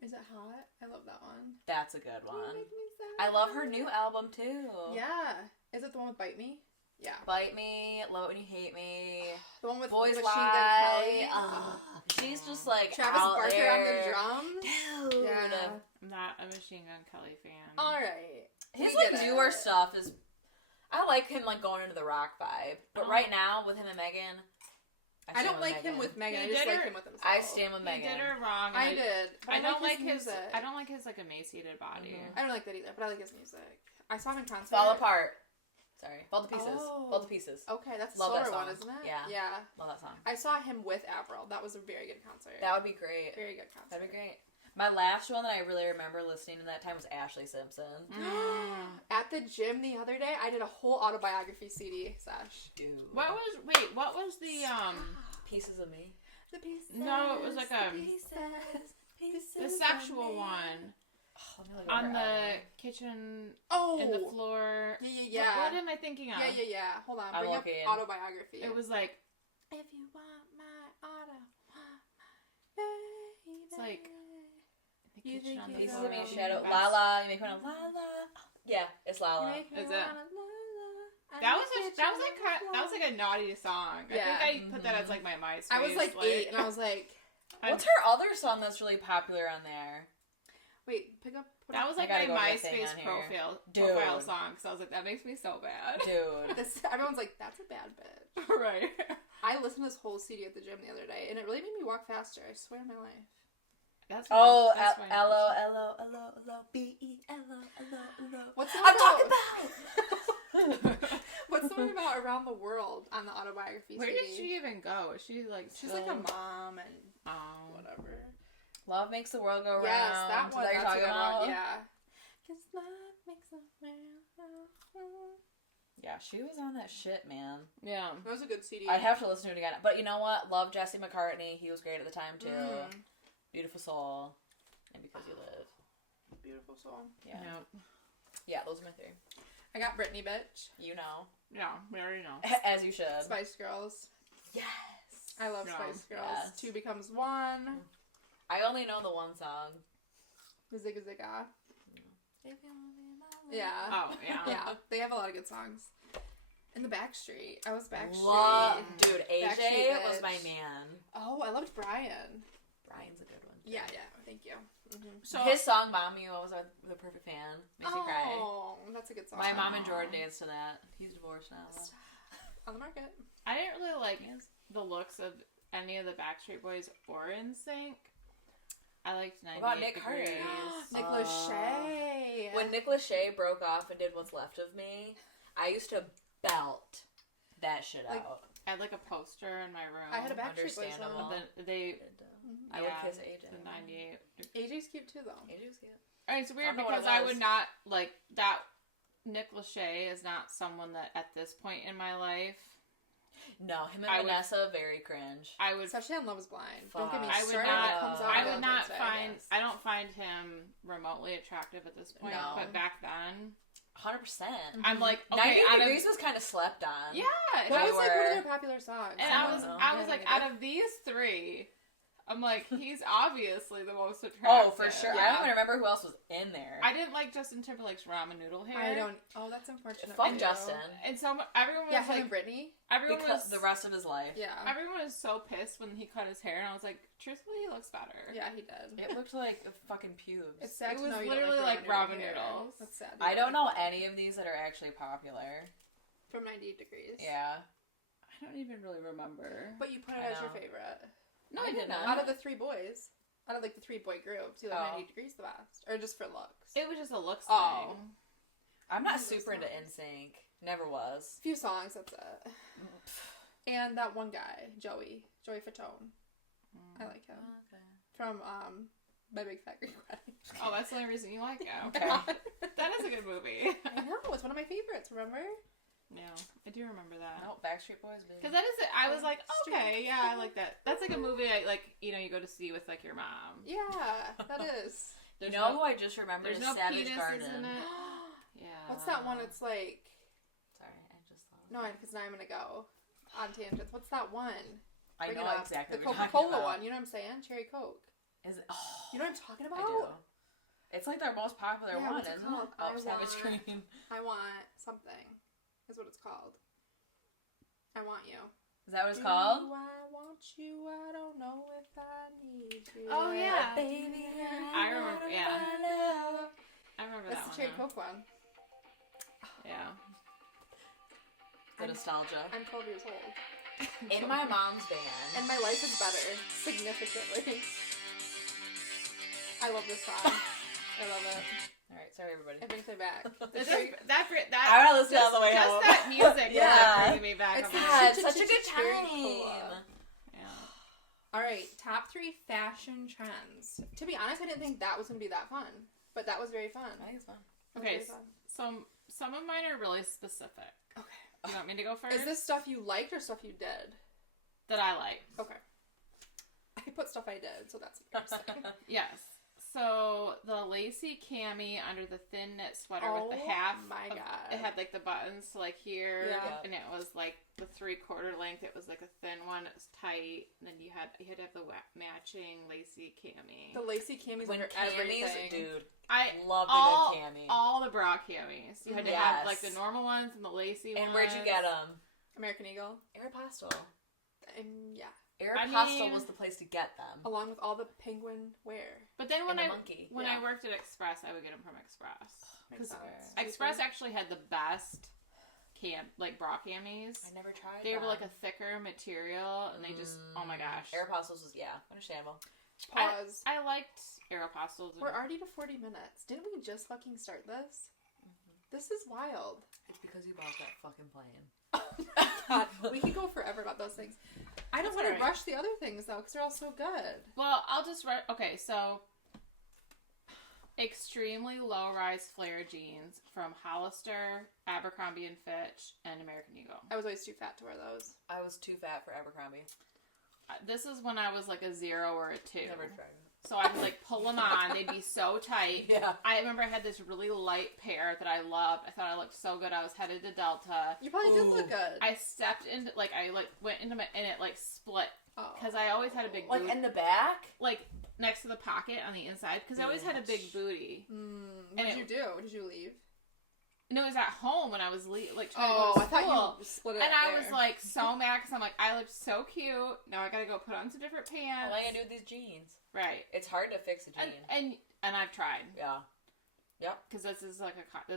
Is it hot? I love that one. That's a good one. You make me sad. I love her new album too. Yeah. Is it the one with Bite Me? Yeah. Bite Me, Love It When You Hate Me, The one with Boys Machine Lie. Gun Kelly. She's just like Travis out Barker there. on the drums. Dude. Yeah. I'm not a Machine Gun Kelly fan. Alright. His We like get newer it. stuff is. I like him like going into the rock vibe, but right now with him and Megan, I don't like him with Megan. I He just did like her- him with himself. I stand with He Megan. did her wrong. and I did. But I don't like his. music. I don't like his like emaciated body. I don't like that either, but I like his music. I saw him in concert. Fall Apart. Sorry, Fall to Pieces. Oh. Fall to Pieces. Okay, that's a Love that slower one, song. isn't it? Yeah. Yeah. Love that song. I saw him with Avril. That was a very good concert. That would be great. Very good concert. That'd be great. My last one that I really remember listening to that time was Ashley Simpson. At the gym the other day, I did a whole autobiography CD sesh. Dude. What was the Pieces of Me? The pieces. No, it was like the sexual one. Oh, on the kitchen, in the floor. Yeah. What am I thinking of? Yeah. Hold on. I'm Bring up looking. autobiography. It was like, if you want my auto, it's like the You kitchen think on the you Pieces floor. of Me, know Shadow. That's- Lala. You make me want to Lala. Yeah, it's Lala. Is it? That was like a naughty song. Yeah. I think I put that as like my MySpace. I was like 8, and I was like, What's her other song that's really popular on there? wait, pick up. That was like I my gotta go to the thing MySpace on here. profile Dude. song, because I was like, that makes me so bad. Dude. Everyone's like, that's a bad bitch. Right. I listened to this whole CD at the gym the other day, and it really made me walk faster. I swear on my life. That's Oh, that's why I was- L-O-L-O-L-O-B-E-L-O-L-O. What's the I'm one talking about. What's the one about Around the World on the autobiography Where CD? did she even go? Is she like She's like a mom and Oh. whatever. Love makes the world go round. Yes, that one. Is that you're That's a talking good about? one. Yeah. 'Cause love makes the world go round. Yeah, she was on that shit, man. Yeah. That was a good CD. I'd have to listen to it again. But you know what? Love Jesse McCartney. He was great at the time, too. Beautiful Soul. And Because You Live. Beautiful soul. Yeah. Yep. Yeah, those are my 3. I got Britney, bitch. You know. Yeah, we already know. As you should. Spice Girls. Yes. I love Yeah. Spice Girls. Yes. 2 becomes 1. I only know the one song. The Zigga Zigga. Yeah. Oh, yeah. Yeah. They have a lot of good songs. And the Backstreet. I was Backstreet. Dude, AJ Backstreet was Bitch. my man. Oh, I loved Brian. Brian's a good one. Too. Yeah. Thank you. So His song "Bomb You" I was the perfect fan. Makes me cry. Oh, that's a good song. My mom and Jordan danced to that. He's divorced now. Though. On the market. I didn't really like the looks of any of the Backstreet Boys or NSYNC. I liked 98 about Nick Degrees. Carter? Nick Lachey. When Nick Lachey broke off and did "What's Left of Me," I used to belt that shit Like, out. I had like a poster in my room. I had a Backstreet Boys Understandable. one. And then they, I would kiss AJ. the 98. AJ's cute too, though. AJ's cute. I mean, it's weird I don't know what because it I was. would not like that. Nick Lachey is not someone that at this point in my life No, him and I would- Vanessa very cringe. I would. Especially on Love Is Blind. Don't get me Fuck. I would started. not. It comes out I on would not Valentine's Day, find. guess. I don't find him remotely attractive at this point. No. But back then, 100%. I'm like, okay, 90 out of, Degrees was kind of slept on. yeah. And What I was was, like one of were- their popular songs? and I I don't was, know. I was Yeah, like, neither. out of these 3, I'm like, he's obviously the most attractive. Oh, for sure. I Yeah. don't even remember who else was in there. I didn't like Justin Timberlake's ramen noodle hair. I don't. Oh, that's unfortunate. Fuck for you. Justin. And so everyone Yeah, was him like, and Britney. everyone Because was the rest of his life. Yeah. Everyone was so pissed when he cut his hair, and I was like, truthfully, he looks better. Yeah, he did. It looked like fucking pubes. It's sad It to was know you literally don't like ramen ramen hair. noodles. That's sad. I don't know any of these that are actually popular. From 98 Degrees. Yeah. I don't even really remember. But you put it I as your know. favorite. No, I I didn't. didn't. Out of the 3 boys. Out of like the 3 boy groups. You like Oh. 98 Degrees the best. Or just for looks. It was just a looks Oh. thing. I'm not Those super into songs. NSYNC. Never was. Few songs, that's it. And that one guy, Joey Fatone. I like him. Okay. From My Big Fat Greek Wedding. Oh, that's the only reason you like it. Okay. That is a good movie. I know, it's one of my favorites, remember? Yeah, I do remember that. No, Backstreet Boys, baby. Because that is, I was like, Street okay, yeah, I like that. That's like a movie I like. You know, you go to see with like your mom. Yeah, that is. You There's know no- who I just remembered There's is no Savage penises Garden. in it. Yeah. What's that one? It's like Sorry, I just thought. no, because now I'm gonna go on tangents. What's that one? I Bring know it up. exactly The what you're Coca-Cola talking about. one. You know what I'm saying? Cherry Coke. Is it? Oh, You know what I'm talking about? I do. It's like their most popular Yeah, one, what's it isn't it? called? Oh, I Savage want- Green. I want something. Is what it's called. I want you. Is that what it's called? Do I want you? I don't know if I need you. Oh, yeah. Baby, I remember. Yeah, I remember That's that the Cherry one. Coke one. Yeah. The nostalgia. I'm 12 years old. In my mom's band. And my life is better. Significantly. I love this song. I love it. Alright, sorry everybody. It brings me back. That, Cherry- that, I want to listen just, on the way just home. that music Yeah. was like bringing me back. It's I'm like, God, Ch- such a ch- good cherry time. cola. yeah. All right, top 3 fashion trends. To be honest, I didn't think that was going to be that fun, but that was very fun. I think it's fun. Okay, some of mine are really specific. Okay. You want me to go first? Is this stuff you liked or stuff you did? That I liked. Okay. I put stuff I did, so that's embarrassing. Yes. So the lacy cami under the thin knit sweater with the half. Oh my god! It had like the buttons to like here, Yeah. and it was like the 3/4 length. It was like a thin one. It was tight, and then you had to have the matching lacy cami. The lacy camis When under camis, everything. Dude, I loved a good cami. All the bra camis. You had to have like the normal ones and the lacy ones. And where'd you get them? American Eagle. Aeropostale. Yeah. Aeropostale was the place to get them. Along with all the penguin wear. But then when And I the monkey. I worked at Express, I would get them from Express. Makes sense. Express actually had the best bra camis. I never tried. They were like a thicker material, and they just oh my gosh. Aeropostales was understandable. Pause. I liked Aeropostales. We're already to 40 minutes. Didn't we just fucking start this? This is wild. It's because you bought that fucking plane. Oh my god. We could go forever about those things. I don't want to alright. rush the other things though, because they're all so good. Well, I'll just write. Okay, so extremely low-rise flare jeans from Hollister, Abercrombie and Fitch, and American Eagle. I was always too fat to wear those. I was too fat for Abercrombie. This is when I was like a 0 or a 2. Never tried. So I could like pull them on. They'd be so tight. Yeah. I remember I had this really light pair that I loved. I thought I looked so good. I was headed to Delta. You probably did look good. I stepped into I went into my and it like split because I always had a big Like booty. in the back? Like next to the pocket on the inside because I always had a big booty. What did you do? Did you leave? And it was at home when I was trying to go to school. I thought you split it. And I there. was like so mad because I'm like I looked so cute. Now I gotta go put on some different pants. What am I gonna do with these jeans? Right. It's hard to fix a jean. And I've tried. Yeah. Yep. Because this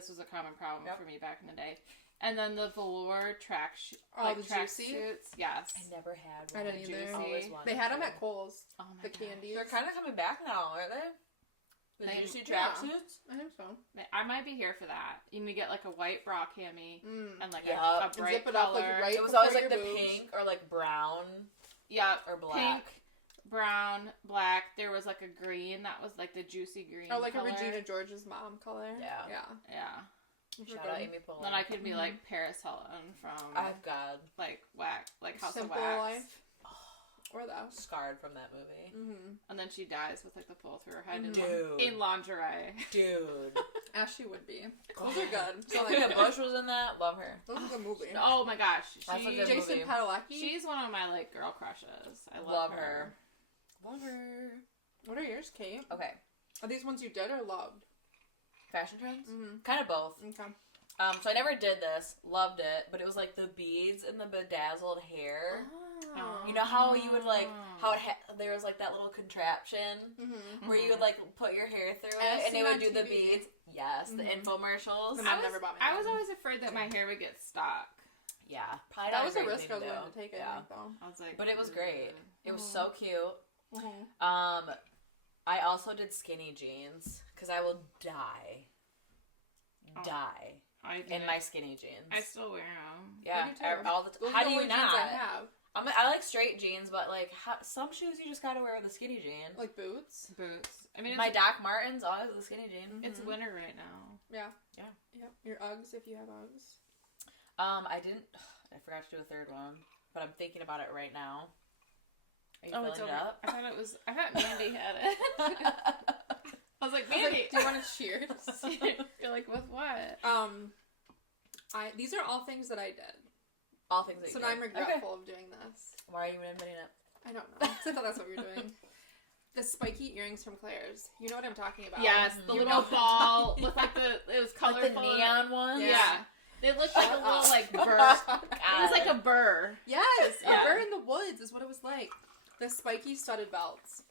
was a common problem Yep. for me back in the day. And then the velour track the track Juicy? suits. Yes. I never had I one. didn't either. Juicy. Always wanted They had them to. at Kohl's. Oh my The gosh. candies. They're kind of coming back now, aren't they? The They- juicy yeah. tracksuits? I think so. I might be here for that. You can get like a white bra cami and like Yep. a And bright zip it up color. like right It was before always like your the boobs. pink or like brown Yep. or black. Pink, brown, black. There was like a green that was like the juicy green. Oh, like color. a Regina George's mom color. Yeah. Yeah. Yeah. Shout out Amy Poehler. Then I could be like Paris Hilton from I've got like Wax, like House Simple of Wax. Life. Or that. scarred from that movie. Mm-hmm. And then she dies with like the pull through her head Dude. in lingerie. Dude. As she would be. Those are good. So, Sophia Bush was in that. Love her. Those are the movie. Oh my gosh, That's a good Jason movie. Padalecki. she's one of my like girl crushes. I Love love her. Love her. What are yours, Kate? Okay. Are these ones you did or loved? Fashion trends? Mm-hmm. Kind of both. Okay. So I never did this. Loved it. But it was like the beads and the bedazzled hair. Oh. You know how you would like, how there was like that little contraption Mm-hmm. where you would like put your hair through I've it and it seen would on do the TV. beads. Yes, the infomercials. The mom never bought me I was one. always afraid that my hair would get stuck. Yeah, probably That not was a great risk thing I was to willing do. to take, I Yeah. think, though. I was like, But it was great. It was so cute. Mm-hmm. I also did skinny jeans because I will die in my skinny jeans. I still wear them. Yeah, I do too. all the Those How are do the you only jeans not? I have. I like straight jeans, but like some shoes you just gotta wear with a skinny jean. Like boots. Boots. I mean, My Doc Martens always with a skinny jean. it's winter right now. Yeah. Yeah. Yep. Your Uggs if you have Uggs. I forgot to do a third one, but I'm thinking about it right now. Are you It's filling over. it up? I thought Mandy had it. I was like, I was Mandy. like, do you want to cheers? You're like, with what? These are all things that I did. All things that So you now did. I'm regretful of doing this. Why are you admitting it? I don't know. 'Cause I thought that's what we were doing. The spiky earrings from Claire's. You know what I'm talking about? Yes, the You little know- ball with like it was Like colorful. the neon ones? Yeah. They looked like a Shut little up. like burr. God. It was like a burr. Yes, Yeah. a bird in the woods is what it was like. The spiky studded belts.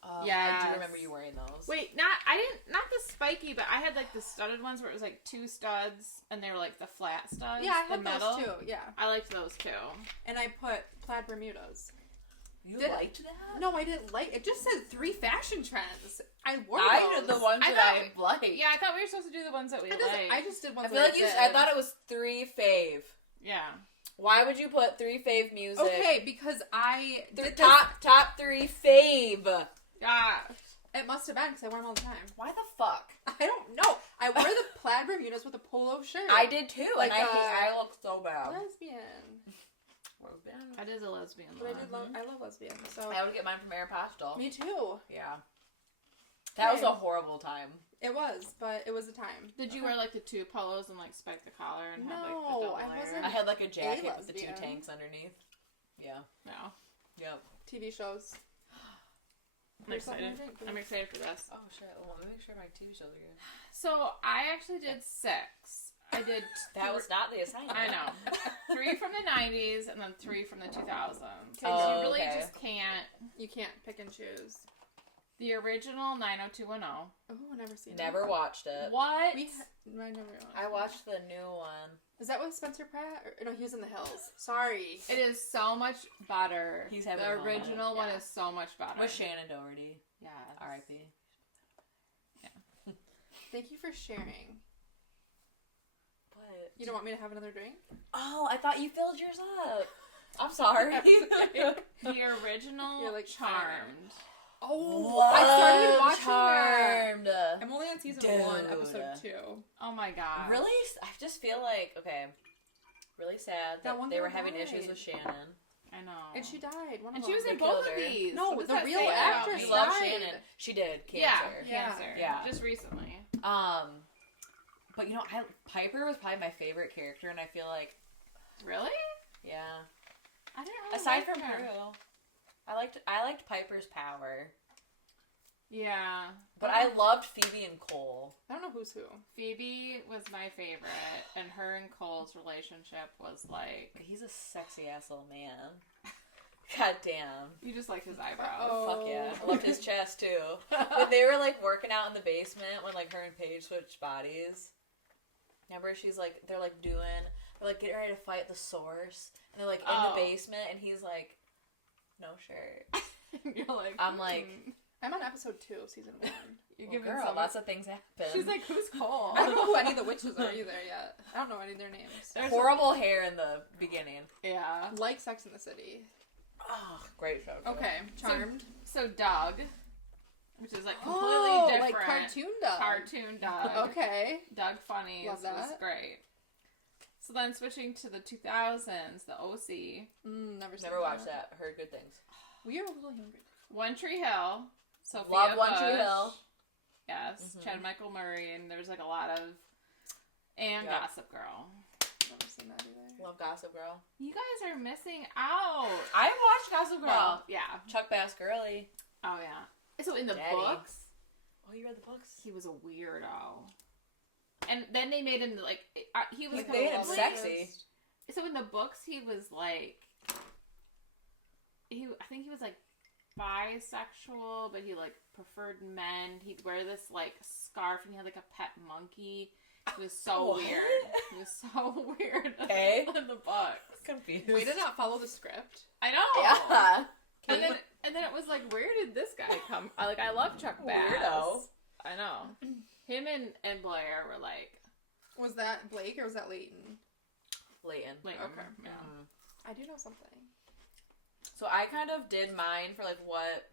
I Yes. do remember you wearing those. Wait, not the spiky, but I had like the studded ones where it was like 2 studs and they were like the flat studs. Yeah, I the had metal. those too. Yeah, I liked those too. and I put plaid Bermudas. You Did- liked that? No, I didn't like. It just said 3 fashion trends. I wore I those. did the ones I that thought- I liked. Yeah, I thought we were supposed to do the ones that we It doesn't- liked. I just did ones. I feel that like did. I thought it was 3 fave. Yeah. Why would you put 3 fave music? Okay, because I did top 3 fave. It must have been because I wear them all the time. Why the fuck? I don't know. I wear the plaid Bermudas with a polo shirt. I did too, Like, and I look so bad. Lesbian. That is a lesbian But one. I love lesbians. So I would get mine from Aeropostale. me too. Yeah. That was a horrible time. It was, but it was a time. Did you wear like the 2 polos and like spike the collar and have like the No, double I layer? wasn't. I had like a jacket with the 2 lesbian. tanks underneath. Yeah. No. Yep. TV shows. I'm excited. I'm excited for this. Oh shit. Well, let me make sure my TV shows are good. So I actually did 6. I did. That was not the assignment. I know. 3 from the 90s and then 3 from the 2000s. Oh, You really okay. just can't. You can't pick and choose. The original 90210. Oh, I never seen Never watched it. What? I never watched I watched the new one. Is that with Spencer Pratt? Or, no, he was in The Hills. Sorry. It is so much better. He's having the a moment. original one Yeah. is so much better. With Shannon Doherty. Yeah. R.I.P. Thank you for sharing. What? You don't want me to have another drink? Oh, I thought you filled yours up. I'm sorry. The original You're like Charmed. Oh, I started watching Charmed. that. I'm only on season 1, Dude. episode 2. Oh my god. Really? I just feel like, okay, really sad that one they were girl having died. issues with Shannon. I know. And she died. One of And she was them. in They both killed of her. these. No, What does the that real say about actress me? We love died. Shannon. She did. Cancer. Yeah, cancer. Yeah. Just recently. But you know, Piper was probably my favorite character, and I feel like, Really? yeah. I didn't really Aside like from her. Prue, I liked Piper's power, Yeah. but I loved Phoebe and Cole. I don't know who's who. Phoebe was my favorite, and her and Cole's relationship was like, He's a sexy ass little man. God damn. you just like his eyebrows. Oh. Fuck yeah. I loved his chest too. When they were like working out in the basement, when like her and Paige switched bodies. Remember, they're like getting ready to fight the source, and they're like in the basement, and he's like, no shirt. You're like, I'm like, I'm on episode 2 of season 1. you're well, giving girl, so much. lots of things happen. She's like, who's Cole? I don't know who any of the witches are either yet. I don't know any of their names. There's horrible hair in the beginning. Yeah. Like Sex in the City. Oh, great show. Too. Okay, Charmed. So Doug, which is like completely Oh, different. like cartoon Doug. Cartoon Doug. Okay. Doug Funny Love was that. great. So then switching to the 2000s, the OC. Never watched that. Heard good things. We are a little hungry. One Tree Hill. Sophia Love One Bush. Tree Hill. Yes. Mhm. Chad Michael Murray, and there's like a lot of. And Yep. Gossip Girl. Never seen that either. Love Gossip Girl. You guys are missing out. I watched Gossip Girl. Well, yeah. Chuck Bass Girly. Oh, yeah. So in the Daddy. books, Oh, you read the books? he was a weirdo. And then they made him like he was They made him completely- sexy. So in the books, he was like, I think he was like bisexual, but he like preferred men. He'd wear this like scarf, and he had like a pet monkey. He was so What? weird. He was so weird. Okay. In the books, Confused. Way to not follow the script. I know. Yeah. And then it was like, where did this guy come? I love Chuck Bass. Weirdo. I know. Him and Blair were like, Was that Blake or was that Leighton? Leighton. Okay. Yeah. Mhm. I do know something. So I kind of did mine for like what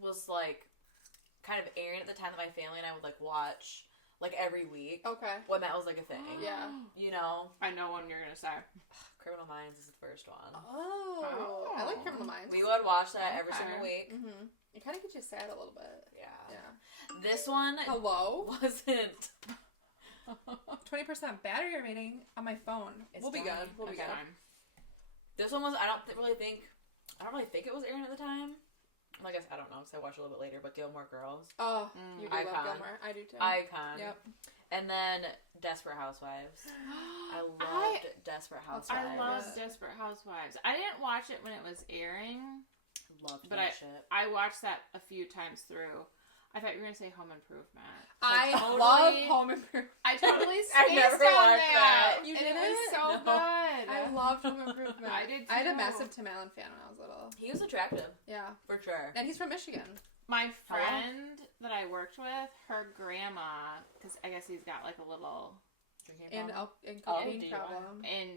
was like kind of airing at the time that my family and I would like watch like every week. Okay. When that was like a thing. Yeah. You know? I know what you're gonna say. Criminal Minds is the first one. Oh. I like Criminal Minds. We would watch that every Okay. single week. Mm-hmm. It kind of gets you sad a little bit. Yeah. Yeah. This one Hello? wasn't. 20% battery remaining on my phone. It's We'll be fine. good. We'll be Okay. good. This one was. I don't really think it was airing at the time. I guess I don't know because I watched it a little bit later. But Gilmore Girls, Oh, you do Icon. love Gilmore. I do too. icon. Yep. And then Desperate Housewives. I loved Desperate Housewives. I love Desperate Housewives. I didn't watch it when it was airing. Loved But that shit. I watched that a few times through. I thought you were gonna say Home Improvement. I Totally- love Home Improvement. I totally I spaced never on watched that. You and it was didn't? so No. good. I loved Home Improvement. I did I had a too. massive Tim Allen fan when I was little. He was attractive Yeah. for sure. And he's from Michigan. My friend that I worked with, her grandma, because I guess he's got like a little And problem? cocaine DUI. problem. And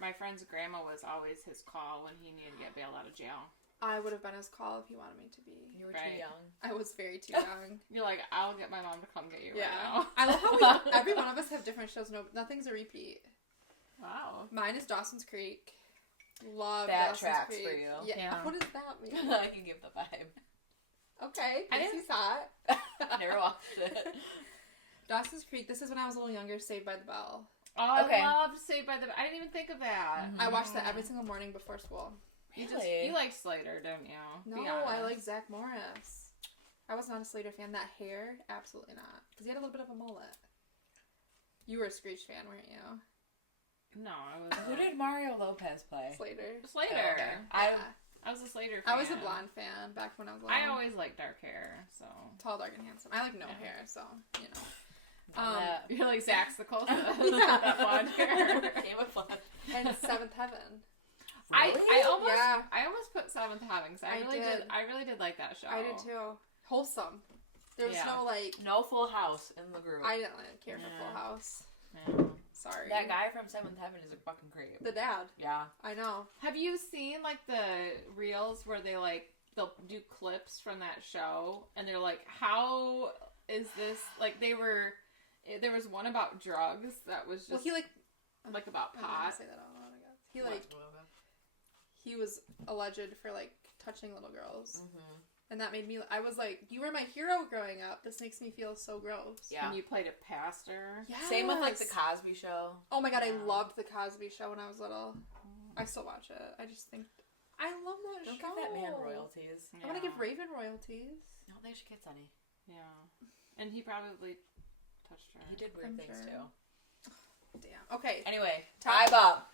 my friend's grandma was always his call when he needed to get bailed out of jail. I would have been his call if he wanted me to be. You were Right. too young. I was very too young. You're like, I'll get my mom to come get you Yeah. right now. I love how every one of us have different shows. No, nothing's a repeat. Wow. Mine is Dawson's Creek. Love That Dawson's tracks Creek. for you. Yeah. Yeah. What does that mean? I can give the vibe. Okay. I I didn't- saw it. Never watched it. Dawson's Creek. This is when I was a little younger. Saved by the Bell. Oh, Okay. I loved Saved by the Bell. I didn't even think of that. Mhm. I watched that every single morning before school. Really? You like Slater, don't you? No, Be I honest. like Zach Morris. I was not a Slater fan. That hair, absolutely not. Because he had a little bit of a mullet. You were a Screech fan, weren't you? No, I was. Who did Mario Lopez play? Slater. Slater? Oh, okay. I was a Slater fan. I was a blonde fan back when I was little. I always liked dark hair, so. Tall, dark, and handsome. I like no Yeah. hair, so, you know. You're like Zach's the closest. Yeah. That blonde hair. Game of Fun. And Seventh Heaven. I almost Yeah. I almost put Seventh Heaven because I really did like that show. I did too. Wholesome. There was Yeah. no, like... No Full House in the group. I didn't care for Yeah. Full House. Yeah. Sorry. That guy from Seventh Heaven is a fucking creep. The dad. Yeah. I know. Have you seen like the reels where they'll do clips from that show and they're like, how is this like there was one about drugs that was just Well, he, like... about I'm not pot. gonna say that out loud, I guess. He, like... He was alleged for, like, touching little girls. Mm-hmm. And that made me... I was like, you were my hero growing up. This makes me feel so gross. Yeah. And you played a pastor. Yes. Same with like the Cosby Show. Oh my god, Yeah. I loved the Cosby Show when I was little. I still watch it. I just think... I love that Don't show. give that man royalties. I want to give Raven royalties. I don't think she gets any. Yeah. And he probably touched her. He did weird I'm things sure. too. Damn. Okay. Anyway, Top- vibe up.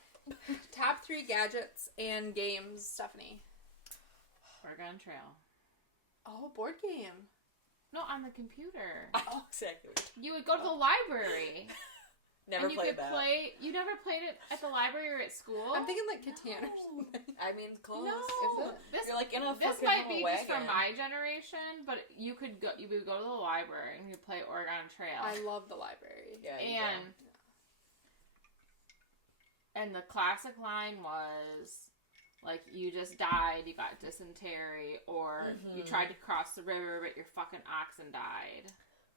Top 3 gadgets and games, Stephanie. Oregon Trail. Oh, board game. No, on the computer. I know exactly. You would go to the library. Never and you played could that. play. You never played it at the library or at school. I'm thinking like Catan or something. I mean, close. No, Is it? this You're like in a this fucking might be little just from wagon. my generation, but you would go to the library and you play Oregon Trail. I love the library. Yeah, you And the classic line was like, you just died, you got dysentery, or you tried to cross the river but your fucking oxen died.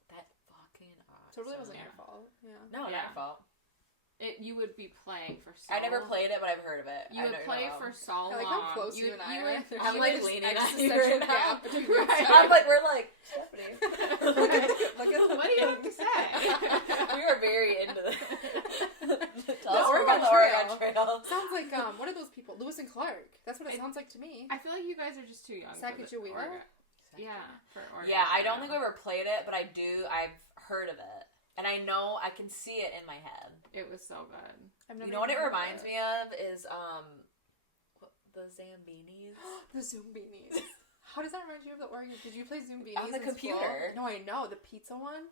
That fucking ox. So it really wasn't Yeah. your fault. Yeah. No, not Yeah. your fault. You would be playing for so I never played it, but I've heard of it. You would play for so I long. like how close you You'd- and I you are. would- There's I'm you like this leaning on you existential right now. gap between you and Right. Stephanie. I'm like, we're like, Stephanie. look at What do you have to say? We were very into this. Tell The us more Oregon about the Oregon Trail. Sounds like what are those people? Lewis and Clark. That's what it sounds like to me. I feel like you guys are just too young. for the Sacagawea? Oregon. Yeah, for Oregon Yeah, I don't Trail. think I've ever played it, but I've heard of it. And I know I can see it in my head. It was so good. I've never You know what it even heard reminds me of is the Zambinis. The Zoombinis. How does that remind you of the Oregon? Did you play Zoombinis On the in school? computer. No, I know the pizza one.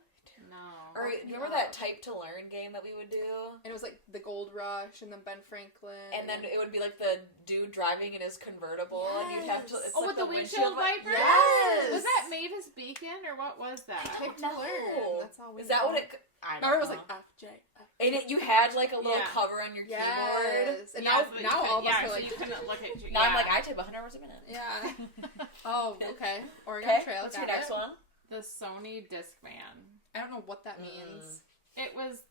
No. Or Fuck me remember up. that type to learn game that we would do? And it was like the Gold Rush, and then Ben Franklin, And then it would be like the dude driving in his convertible, and you'd have to. Yes. It's Oh, like with the windshield wi- wiper? Yes! Was that Mavis Beacon or what was that? Type to No. learn. That's all we Is that know. what it? I don't Or it was know. like FJ. And you had like a little Yeah. cover on your keyboard. Yes. And Yeah, now, so you now could- all of us yeah, are so like. you couldn't look at Now I'm like, I type 100 words a minute. Yeah. Oh, okay. Oregon Okay, Trail. what's got your next it. one? The Sony Discman. I don't know what that means. It was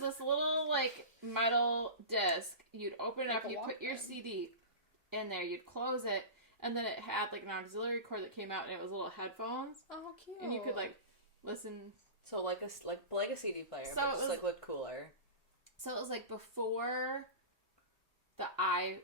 this little like metal disc. You'd open it Like up, a you'd put your Walkman. CD in there, you'd close it, and then it had like an auxiliary cord that came out, and it was little headphones, Oh, cute. and you could like listen. So like a CD player, So but it just was- like looked cooler. So it was like before the iPod.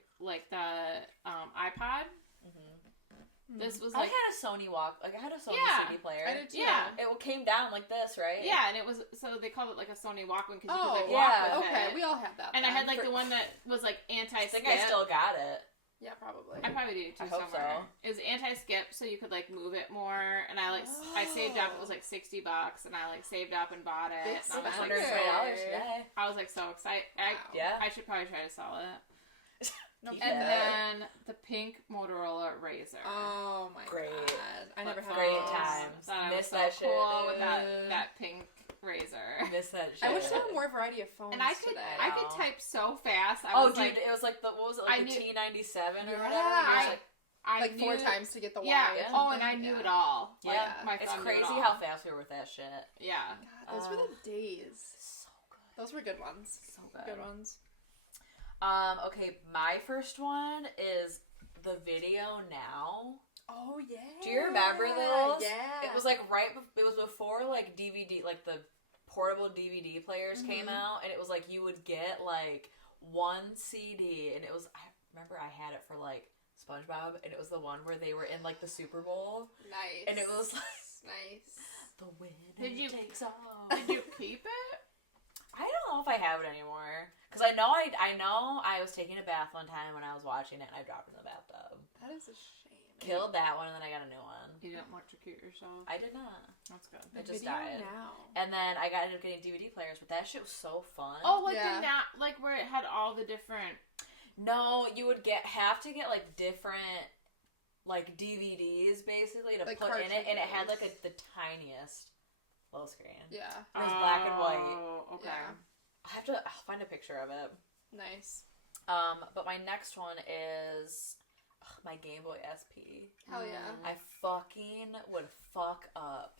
This was I like had a Sony I had a Sony Yeah, CD player. I did too. yeah. It came down like this, right? Yeah, and it was so they called it like a Sony Walkman because you Oh, could like yeah, walk with Okay, it. we all had that. And I then. had like the one that was like I anti-skip. think I still got it. Yeah, probably. I probably do too I hope somewhere. so. It was anti-skip, so you could like move it more. And I I saved up. It was like $60, and I like saved up and bought it. Big And I was like, spender. $120 today. I was like so excited. Wow. Yeah. I should probably try to sell it. No, Keep And Yeah. then the pink Motorola Razr. Oh my Great. god. I never had Great those. times. Thought I was Missed so that shit, cool with dude. that pink razor. miss that shit. I wish there were more variety of phones. And I today. could type so fast. It was like what was it, like the T97 or whatever? I knew 4 times to get the Y. Yeah. Oh, and I knew it all. Like, yeah. My it's phone crazy knew it all. how fast we were with that shit. Yeah. God, those were the days. So good. Those were good ones. So good. Good ones. Okay, my first one is the Video Now. Oh yeah. Do you remember those? Yeah. It was like it was before like DVD, like the portable DVD players came out, and it was like you would get like one CD, and it was, I remember I had it for like SpongeBob, and it was the one where they were in like the Super Bowl. Nice. And it was like nice. The winner takes all. Did you keep it? I don't know if I have it anymore. Because I know I was taking a bath one time when I was watching it, and I dropped it in the bathtub. That is a shame. Killed that one, and then I got a new one. You didn't electrocute yourself? I did not. That's good. It just Video died. Now. And then I ended up getting DVD players, but that shit was so fun. Oh, like like where it had all the different... No, you would have to get like different like DVDs basically to like put in it, and it had like the tiniest little screen. Yeah. It was black and white. Oh, okay. Yeah. I'll find a picture of it. Nice. But my next one is my Game Boy SP. Hell yeah. I fucking would fuck up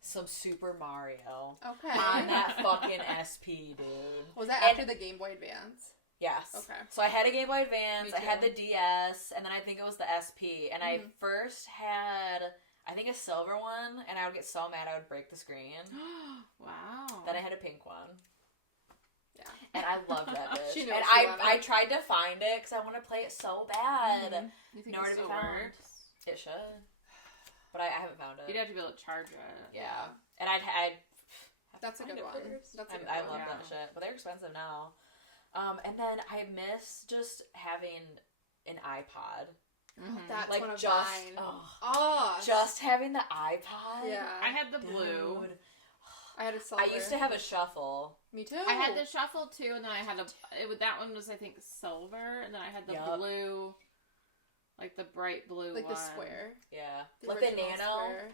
some Super Mario Okay. on that fucking SP, dude. Was that after the Game Boy Advance? Yes. Okay. So I had a Game Boy Advance, Me I had too. the DS, and then I think it was the SP. And I first had, I think, a silver one, and I would get so mad I would break the screen. Wow. Then I had a pink one. Yeah. And I loved that bitch. She knew And what she wanted. I tried to find it because I want to play it so bad. You think Nowhere it to be still found. works? It should. But I haven't found it. You'd have to be able to charge it. Yeah. And I'd That's a good one. First. That's a good I one. love that shit. But they're expensive now. And then I miss just having an iPod. That's Like one of just, mine. oh, just having the iPod. Yeah. I had the blue. Dude. I had a silver. I used to have a shuffle. Me too. I had the shuffle too, and then I had that one was I think silver, and then I had the blue, like the bright blue like one. the square. Yeah. The Like the original Nano. square.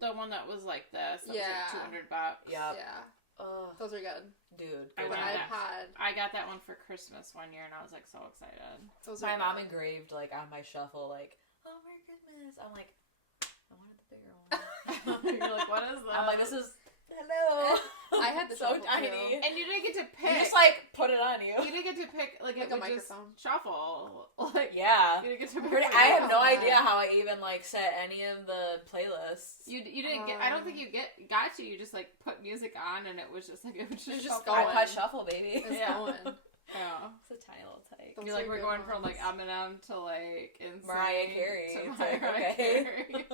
The one that was like this. That Yeah. was like $200. Yep. Yeah. Ugh. Those are good. Dude. I The wanted that. iPod. I got that one for Christmas one year, and I was like so excited. Those My are mom good. engraved like on my shuffle like, "Oh, Merry Christmas." I'm like, I wanted the bigger one. You're like, what is that? I'm like, this is hello. I had the so shuffle, tiny. too. And you didn't get to pick. You just like put it on you. You didn't get to pick like it Like a would just microphone. shuffle. Like Yeah. you didn't get to pick. I have no Oh, idea yeah. how I even like set any of the playlists. You didn't get. I don't think you got to. You just like put music on, and it was just like it was just just shuffle. going. iPod shuffle, baby. It's Yeah. going. Yeah. It's a tiny little tyke. Those You're like are we're good going from like ones. Eminem to like insane Mariah Carey. to It's like, Mariah okay. Carey.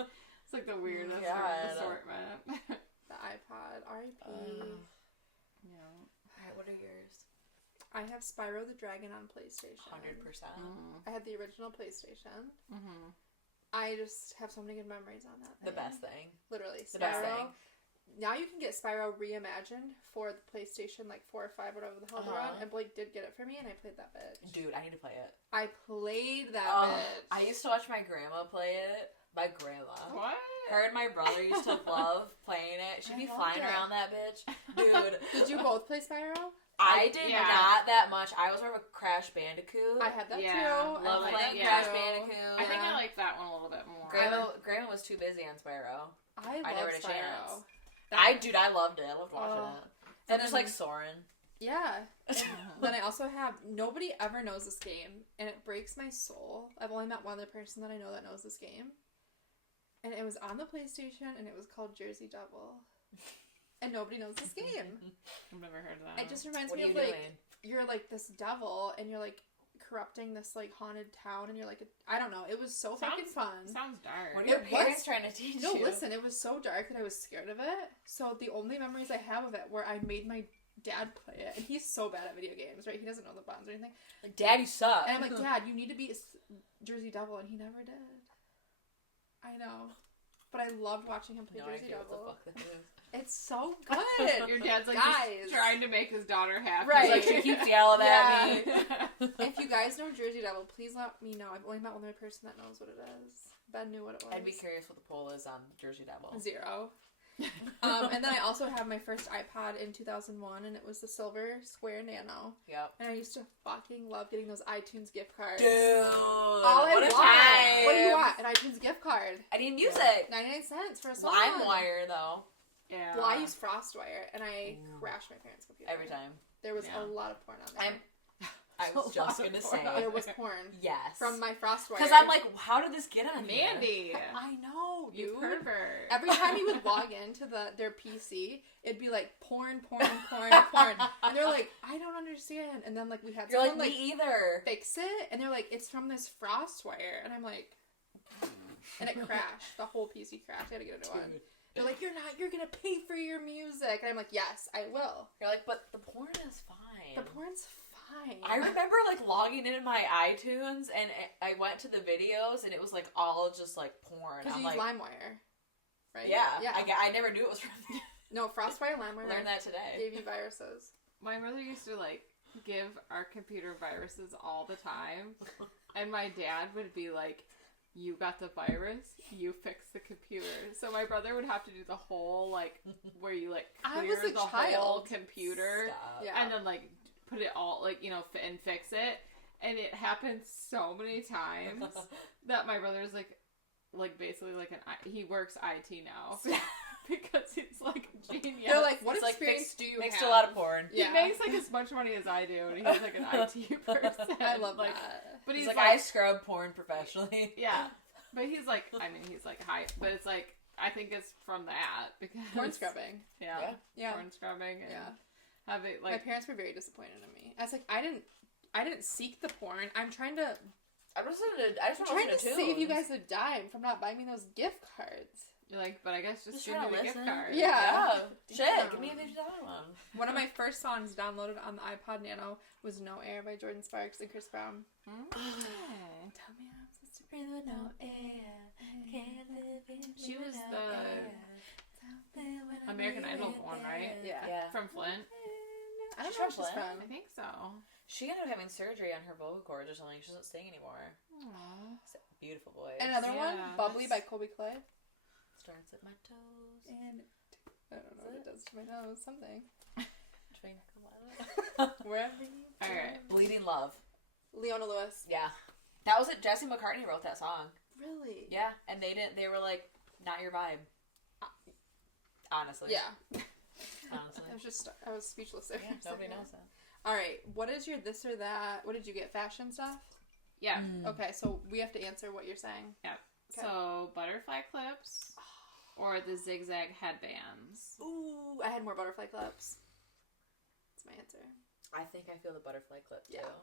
It's like the weirdest God. assortment. The iPod. R.I.P. Yeah. Alright, what are yours? I have Spyro the Dragon on PlayStation. 100%. I had the original PlayStation. Mm-hmm. I just have so many good memories on that thing. The best thing. Literally. The best Spyro. thing. Now you can get Spyro reimagined for the PlayStation, like 4 or 5, whatever the hell they're on. And Blake did get it for me, and I played that bitch. Dude, I need to play it. I played that bitch. I used to watch my grandma play it. My grandma. What? Her and my brother used to love playing it. She'd be flying around that bitch. Dude. Did you both play Spyro? I did not that much. I was more of a Crash Bandicoot. I had that Yeah. too. Love I playing had Crash that too. Bandicoot. I think I like that one a little bit more. Grandma was too busy on Spyro. I never love had a Spyro. chance. I loved it. I loved watching it. And And there's then- like Soren. Yeah. Then I also have, nobody ever knows this game, and it breaks my soul. I've only met one other person that I know that knows this game. And it was on the PlayStation, and it was called Jersey Devil. And nobody knows this game. I've never heard of that. It just reminds What me are of, you like, doing? you're, like, this devil, and you're, like, corrupting this, like, haunted town, and you're, like, I don't know. It was so fucking fun. Sounds dark. What are your It parents was- trying to teach No, you? listen, it was so dark that I was scared of it. So the only memories I have of it were I made my dad play it, and he's so bad at video games, right? He doesn't know the buttons or anything. Like, Dad, you suck. And I'm like, Dad, you need to be Jersey Devil, and he never did. I know. But I loved watching him play no Jersey idea Devil. what the fuck that is. It's so good. Your dad's like Guys. just trying to make his daughter happy. Right. Like, she keeps yelling at me. If you guys know Jersey Devil, please let me know. I've only met one other person that knows what it is. Ben knew what it was. I'd be curious what the poll is on Jersey Devil. 0. And then I also had my first iPod in 2001, and it was the silver square nano. Yep. And I used to fucking love getting those iTunes gift cards. Dude, What do you want? An iTunes gift card. I need music. 99 cents for a song. LimeWire, though. Yeah. Well, I use FrostWire, and I crashed my parents' computer. Every time. There was a lot of porn on there. I was just going to say. There was porn. Yes. From my FrostWire. Because I'm like, how did this get on Mandy. I know, You dude. pervert. Every time you would log into their PC, it'd be like porn. And they're like, I don't understand. And then like we had You're someone like, me either. fix it, and they're like, it's from this FrostWire, and I'm like, and it crashed. The whole PC crashed. I had to get a new one. They're like, you're gonna pay for your music, and I'm like, yes, I will. You're like, but the porn is fine. The porn's fine. I remember like logging in my iTunes and I went to the videos and it was like all just like porn. Because you use LimeWire, right? Yeah. Yeah. I never knew it was from there. No, FrostWire, LimeWire. Learned that today. Gave you viruses. My brother used to like give our computer viruses all the time, and my dad would be like, you got the virus, you fix the computer. So my brother would have to do the whole like where you like clear the whole computer. Stop. Yeah. And then like put it all like, you know, and fix it. And it happened so many times that my brother's like basically like he works IT now. Because he's like genius. They're like, what It's experience do you makes have? a lot of porn. He makes like as much money as I do, and he's like an IT person. I love like, that. But He's he's like, I scrub porn professionally. yeah. But he's like, I mean, he's like high, but it's like, I think it's from that because Porn scrubbing. Yeah. Yeah. Porn scrubbing. And Yeah. have it My like parents were very disappointed in me. I was like, I didn't seek the porn. I'm trying to I just want trying to to save you guys a dime from not buying me those gift cards. you're like, but I guess just give trying me to the gift listen. card. Yeah. Shit, give me a $50 one. One of my first songs downloaded on the iPod Nano was No Air by Jordan Sparks and Chris Brown. Okay. Tell me I'm supposed to breathe with no air. Can't live in She was without the air. American Idol one, right? Yeah. From Flint. I don't She's know where from she's Flint? from. I think so. She ended up having surgery on her vocal cords or something. She doesn't sing anymore. Aww. Beautiful voice. Another one, Yeah, Bubbly by that's- Colby Clay. Starts at my toes. And I don't know what it does to my nose. Something. Twinkle. Wherever you go. Alright. Bleeding Love. Leona Lewis. Yeah. That was it. Jesse McCartney wrote that song. Really? Yeah. And they were like, not your vibe. Honestly. Yeah. Honestly. I was speechless there. Yeah, nobody knows that. Alright, what is your this or that? What did you get? Fashion stuff? Yeah. Okay, so we have to answer what you're saying. Yeah. Okay. So butterfly clips or the zigzag headbands. Ooh, I had more butterfly clips. That's my answer. I think I feel the butterfly clip too. Yeah.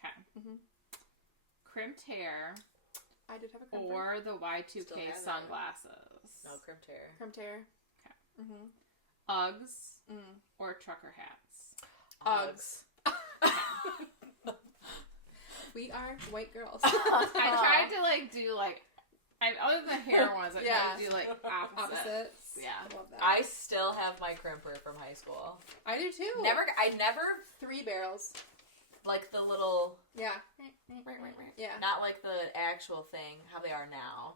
Okay. Mm-hmm. Crimped hair I did have a crimped hair. or the Still Y2K have it. sunglasses. No, crimped hair. Crimped hair. Okay. Mm-hmm. Uggs Mm. or trucker hats. Uggs. We are white girls. I tried to like do like other than the hair ones, I Yeah. tried to do like opposites. Opposites. Yeah. I love that. I still have my crimper from high school. I do too. I never 3 barrels. like the little, Yeah. Yeah. not like the actual thing, how they are now.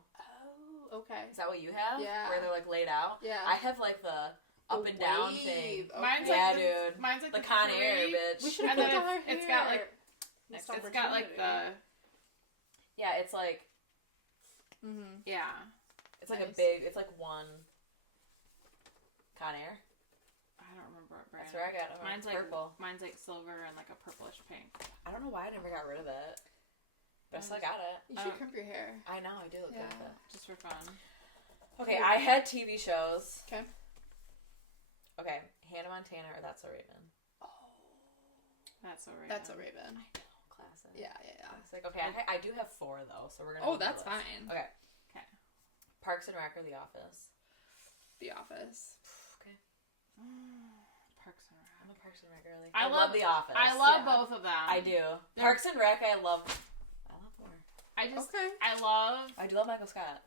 Oh, okay. Is that what you have? Yeah. Where they're like laid out? Yeah. I have like the up and down wave. thing. Okay. Mine's Yeah, like dude. Mine's like The Con Air, three. bitch. We should And have then put down our it's got like Missed it's got like the opportunity. Yeah, it's like yeah. it's like a Nice. big. It's like one Con Air. I don't remember what brand. That's where I got it. Mine's It's like purple. Mine's like silver and like a purplish pink. I don't know why I never got rid of it, but I still got it. You should crimp your hair. I know I do look good Yeah. with it. Just for fun. Okay, I had TV shows. Okay. Okay, Hannah Montana or That's So Raven. That's alright. That's a Raven. Classic. Yeah. Classic. Okay, I do have 4 though, so we're gonna. Oh, do that's this. fine. Okay. Okay. Parks and Rec or The Office. The Office. Okay. Parks and Rec. I'm a Parks and Rec girly. I I love The Office. I love Yeah. both of them. I do. Parks and Rec. I love more. I just Okay. I love I do love Michael Scott.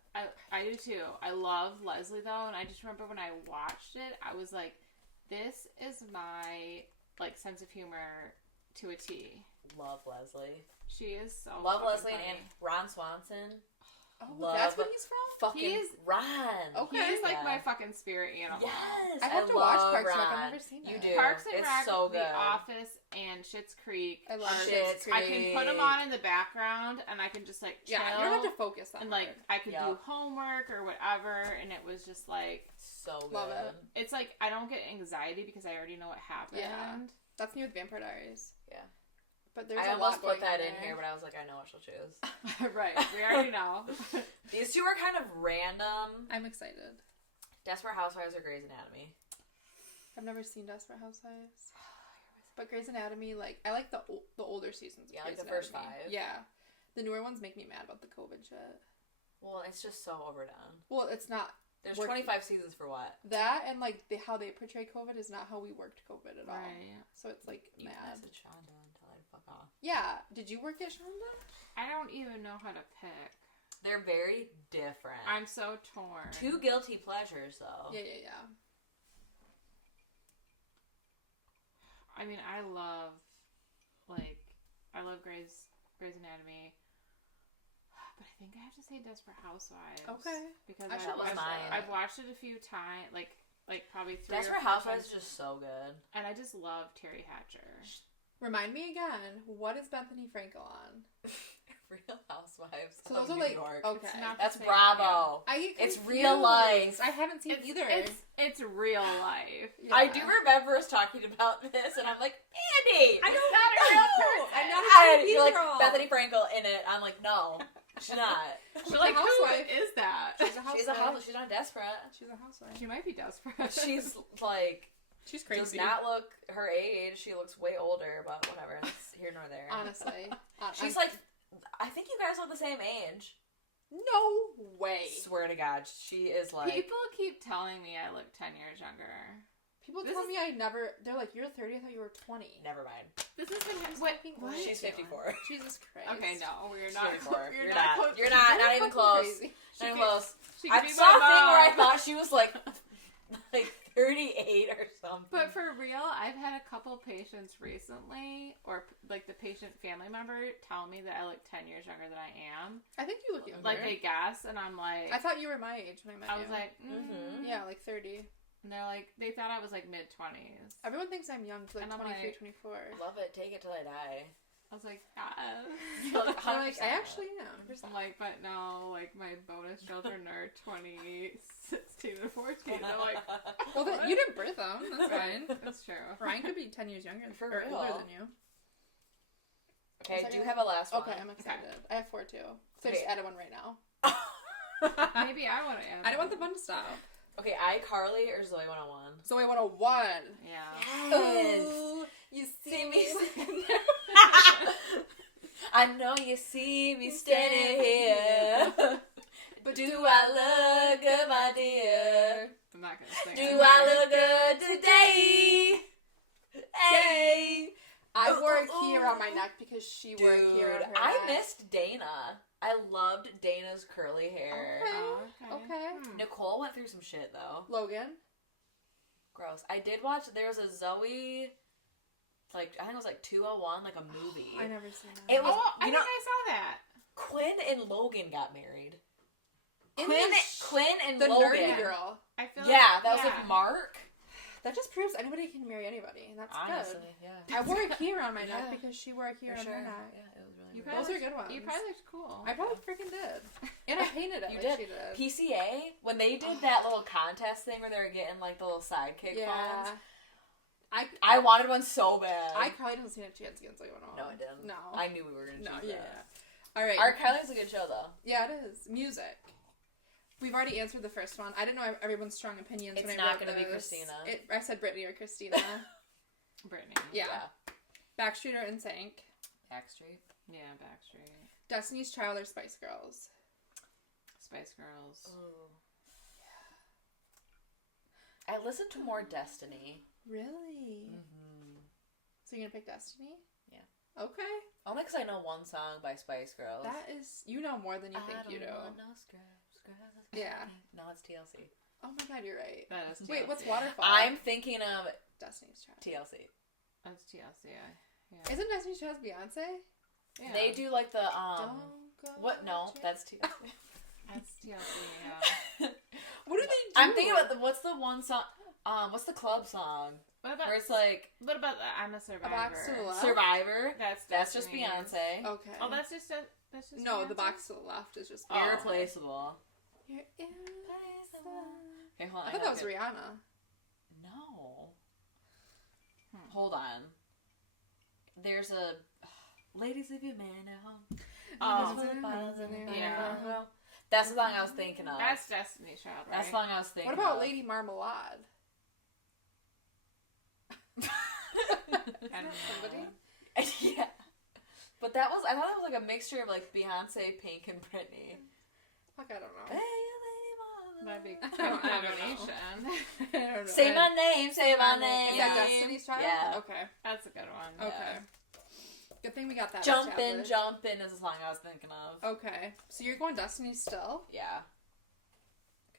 I do too. I love Leslie though, and I just remember when I watched it, I was like, this is my like sense of humor to a T. Love Leslie. She is so Love fucking Leslie funny. and Ron Swanson. Oh, that's what he's from? Fucking Ron. Okay. He's like my fucking spirit animal. Yes. I have to watch Parks and Rec. Ron. I've never seen it. You do. Parks and It's Rec, so good. The Office, and Schitt's Creek. I love Schitt's Schitt's I Creek. can put them on in the background, and I can just like chill. Yeah, you don't have to focus on and like it. I could do homework or whatever, and it was just like so good. Love it. It's like I don't get anxiety because I already know what happened. Yeah. That's new with Vampire Diaries. Yeah. But there's I a lot almost put going that on in there. here, but I was like, I know what she'll choose. Right. We already know. These two are kind of random. I'm excited. Desperate Housewives or Grey's Anatomy? I've never seen Desperate Housewives. But Grey's Anatomy, like, I like the older seasons. Yeah, of like Grey's the first Anatomy. 5. Yeah. The newer ones make me mad about the COVID shit. Well, it's just so overdone. Well, it's not. There's 25 seasons for what? That and, like, how they portray COVID is not how we worked COVID at all. Right. So it's, like, You mad. message Shonda and tell her to fuck off. Yeah. Did you work at Shonda? I don't even know how to pick. They're very different. I'm so torn. 2 guilty pleasures, though. Yeah. I mean, I love Grey's Anatomy, but I think I have to say Desperate Housewives. Okay. Because I should watch that. I've watched it a few times, like probably 3 Desperate or 4 Housewives times, is just so good. and I just love Terry Hatcher. Remind me again, what is Bethany Frankel on? Real Housewives So of those are New like, York. okay. It's not That's the same, Bravo. It's real life. I haven't seen either. It's real life. Yeah. I do remember us talking about this, and I'm like, Andy! I don't not a know. real person. I'm not a And TV you're like, girl. Bethany Frankel in it. I'm like, no, she's not. She's like, who housewife. is that? She's a housewife. She's a housewife. She's not desperate. She's a housewife. She might be desperate. She's like, She's does crazy. not look her age. She looks way older, but whatever. It's here nor there. Honestly. She's like, I think you guys are the same age. No way. Swear to God, she is like. People keep telling me I look 10 years younger. People tell me they're like, you're 30, I thought you were 20. Never mind. This has been What? She's 54. Jesus Christ. Okay, no, we're She's not. 54. You're You're not. not. Close. You're not. Not even close. Crazy. Not even close. She I could be saw a my thing where I mom. thought she was like 38 or something. But for real, I've had a couple patients recently, or like the patient family member, tell me that I look 10 years younger than I am. I think you look younger. Like they guess, and I'm like, I thought you were my age when I met you. I was like, yeah, like 30. And they're like, they thought I was like mid-20s. Everyone thinks I'm young, like And I'm 23, like, 24. Love it. Take it till I die. I was like, You're like, I'm like, 100%. I actually am. I'm like, but no, like my bonus children are 20, 16, and 14. I'm like, Well, you didn't birth them. That's fine. that's true. Ryan could be 10 years younger For or real. older than you. Okay, do you have a last one? Okay, I'm excited. I have 4 too. So I Okay. just added one right now. Maybe I want to add I don't want the fun to stop. Okay, iCarly or Zoe 101? Zoe 101. Yeah. Oh, you see me. I know you see me standing here. But Do I look good, my dear? I'm not going to sing Do it. I look good today? Hey. I wore a Ooh, key ooh. around my neck because she wore a key around her I neck. missed Dana. I loved Dana's curly hair. Okay. Oh, Okay. Nicole went through some shit though. Logan. Gross. I did watch. There was a Zoe, like I think it was like 201, like a movie. I never seen that. It was. Oh, I you think know, I saw that. Quinn and Logan got married. In Quinn and the Logan. nerdy girl. I feel Yeah, like, that was with Mark. That just proves anybody can marry anybody, and that's Honestly, good. yeah. I wore a key around my neck Yeah. because she wore a key For around sure. her neck. Yeah, it was really. You weird. probably Those are good ones. You probably looked cool. I probably freaking did. And I painted it You like did. she did. PCA, when they did that little contest thing where they were getting like the little sidekick Yeah. phones, I I wanted one so bad. probably didn't see a chance against Zoe 101. No, I didn't. No. I knew we were gonna choose Yeah. that. All right. Our Kaitlyn's a good show though. Yeah, it is. Music. We've already answered the first one. I didn't know everyone's strong opinions It's when I not wrote gonna be this. Christina. I said Britney or Christina. Britney. Yeah. Backstreet or NSYNC. Backstreet. Yeah, Backstreet. Destiny's Child or Spice Girls. Spice Girls. Ooh. I listened to more Destiny. Really? Mm-hmm. So you're gonna pick Destiny? Yeah. Okay. Only because I know one song by Spice Girls. That is, you know more than you think you do. No scrubs. Yeah. No, it's TLC. Oh my god, you're right. That is TLC. Wait, what's Waterfall? I'm thinking of Destiny's Child. TLC. That's TLC. Yeah. Isn't Destiny's Child Beyonce? Yeah. They do like the Don't go What? No, to- that's TLC. That's TLC, What do they do? I'm thinking about what's the one song? What's the club song? What about Where it's like what about the I'm a Survivor? Box to the left? Survivor. That's just Destiny's. Beyonce. Okay. Oh, that's just no, Beyonce? the box to the left is just Oh. Irreplaceable. You're irreplaceable. Okay, hold on. I thought that was Rihanna. No. Hold on. There's a ladies leave your man at home. Oh. Yeah. That's the song I was thinking of. That's Destiny's Child, right? That's the song I was thinking What about of. Lady Marmalade? I don't know. Somebody? Yeah. But I thought that was like a mixture of like Beyonce, Pink, and Britney. Fuck, I don't know. Hey, Lady That'd be I don't know. combination. I don't know. Say my name, say my name. Is that Destiny's Child? Yeah. Okay. That's a good one. Okay. Good thing we got that. Jumpin', established. Jumpin' is the song I was thinking of. Okay. So you're going Destiny still? Yeah.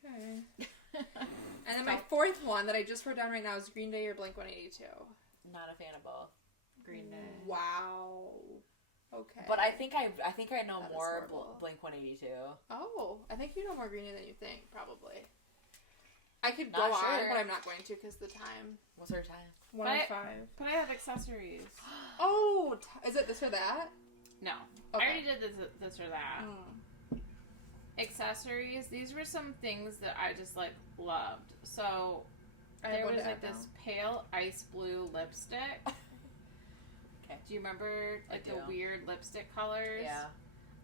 Okay. And then my fourth one that I just wrote down right now is Green Day or Blink-182. Not a fan of both. Green Day. Wow. Okay. But I think I know That is more horrible. Blink-182. Oh, I think you know more Green Day than you think, probably. I could Not go on, sure. but I'm not going to because the time. What's her time? 105. But I have accessories. Oh, is it this or that? No. Okay. I already did this or that. Mm. Accessories. These were some things that I just like loved. So I have there one was to like add this now. pale ice blue lipstick. Okay. Do you remember like I the do. weird lipstick colors? Yeah.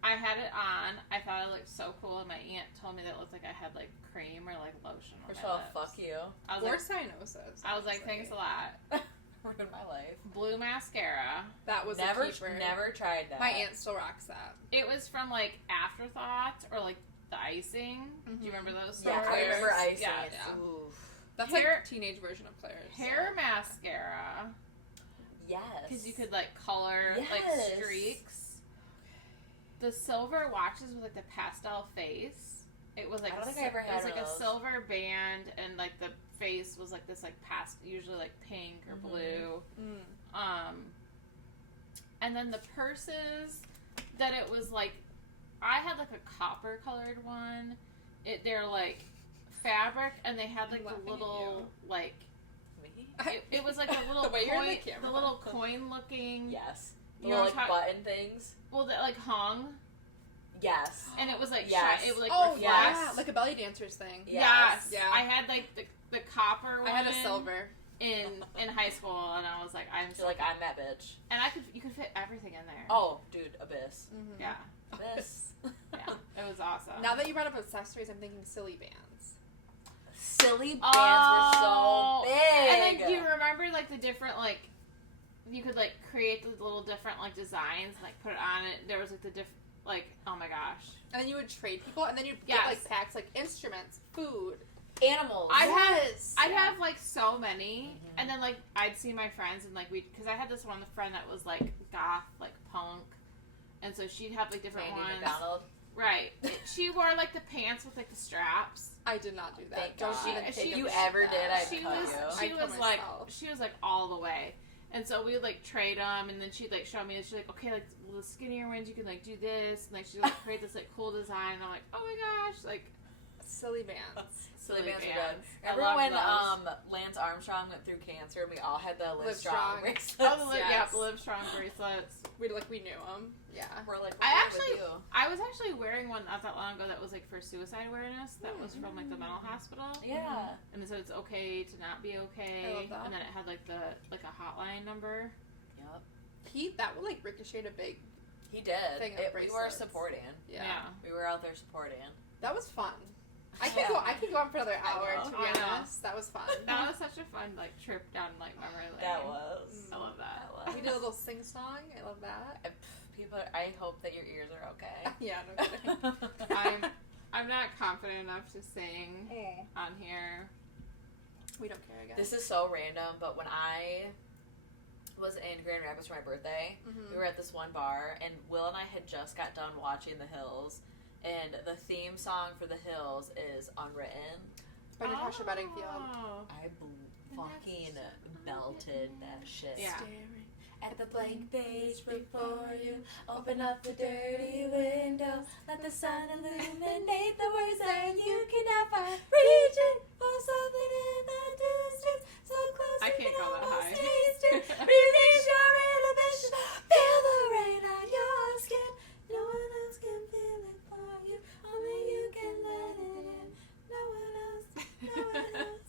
I had it on. I thought it looked so cool, and my aunt told me that it looked like I had like cream or like lotion on First my of all, lips. fuck you. I was Or like, cyanosis. I was like, honestly. thanks a lot. Ruined my life. Blue mascara. That was Never a keeper. tried that. My aunt still rocks that. It was from like Afterthought or like the icing. Do you remember those? Yeah, I Claire's. remember icing. Yeah. Yeah. Oof. That's Hair- like teenage version of Claire's. Hair mascara. Yes. Because you could like color like Yes. streaks. The silver watches with like the pastel face. It was like I don't think I ever it had was like one of a those. silver band, and like the face was like this like usually like pink or blue. Mm. And then the purses that it was like, I had like a copper colored one. They're like fabric, and they had like I'm laughing the at little like Me? it was like a little The way you're in coin, the camera. the little coin looking. Yes. You The know little, what like I'm button things. Well, that like hung, Yes. and it was like Yes. it was like Oh, reflects. yeah. Like a belly dancer's thing. Yes. Yeah. I had like the copper one. I had a silver. in high school, and I was like, You're like, I'm that bitch. and you could fit everything in there. Oh, dude, Abyss. Mm-hmm. Yeah, Abyss. yeah, it was awesome. Now that you brought up accessories, I'm thinking silly bands. Silly bands were so big. And then do you remember like the different like you could like create the little different like designs and like put it on it. There was like the different like oh my gosh. And then you would trade people, and then you'd Yes. get like packs, like instruments, food. Animals. I'd Yes. have like so many, and then like I'd see my friends and like because I had this one friend that was like goth, like punk, and so she'd have like different Randy ones. McDonald. Right. She wore like the pants with like the straps. I did not do that. Thank Don't God. even If take you a ever shit did, back. I'd She cut was you. she I'd cut was like myself. all the way. And so we would like trade them, and then she'd like show me. She's like, okay, like the skinnier ones, you can like do this, and like she'd like create this like cool design. And I'm like, oh my gosh, like silly bands. Silly bands are bands. good. I Remember love when those. Lance Armstrong went through cancer and we all had the Live Live Strong Strong. bracelets? Oh, the Yes. the Live Strong bracelets. We knew them. Yeah. We're like, I we're with actually- you. I was actually wearing one not that long ago that was like for suicide awareness. That was from like the mental hospital. Yeah. And it said it's okay to not be okay. I love that. And then it had like a hotline number. Yep. That would like ricochet a big. He did. Thing of We were bracelets. supporting. Yeah. We were out there supporting. That was fun. I could go on for another hour. know. To be I know. honest, that was fun. That was such a fun like trip down like memory lane. That was. I love that. That We was. did a little sing song. I love that. People, I hope that your ears are okay. Yeah, no kidding. I'm not confident enough to sing on here. We don't care, I guess. This is so random, but when I was in Grand Rapids for my birthday, we were at this one bar, and Will and I had just got done watching The Hills, and the theme song for The Hills is Unwritten. By Natasha Bedingfield. Oh. I fucking belted that shit. Yeah. Staring At the blank page before you, open up the dirty window, let the sun illuminate the words that you can never reach it. For something in the distance, so close I you can't can go that almost high. taste it. Release your inhibition, feel the rain on your skin. No one else can feel it for you, only you can let it in. No one else, no one else.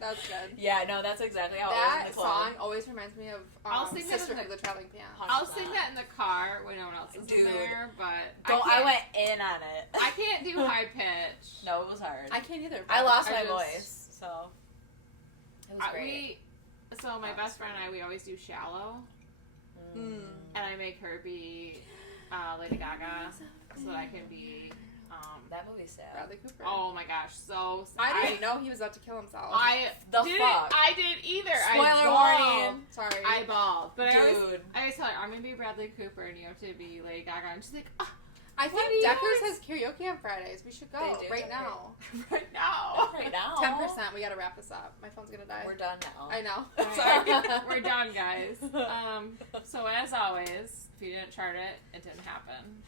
That's good. Yeah, no, that's exactly how it was That in the club. song always reminds me of I'll sing that Sisterhood in of the Traveling Pants. I'll sing that in the car when no one else is Dude. there, but I went in on it. I can't do high pitch. No, it was hard. I can't either. I lost I my just- voice, so it was great. So my best friend and I, we always do Shallow, Mm. and I make her be Lady Gaga so that I can be. That movie's sad. Bradley Cooper. Oh my gosh, so I didn't know he was about to kill himself. I didn't either. Spoiler I bawled. warning. Sorry. I bawled, but Dude. I always tell her I'm gonna be Bradley Cooper and you have to be Lady Gaga, and she's like, oh, I What think do you Deckers guys- has karaoke on Fridays. We should go They do, right don't now. right now. Right now. 10%. We gotta wrap this up. My phone's gonna die. We're done now. I know. Sorry. We're done, guys. So as always, if you didn't chart it, it didn't happen.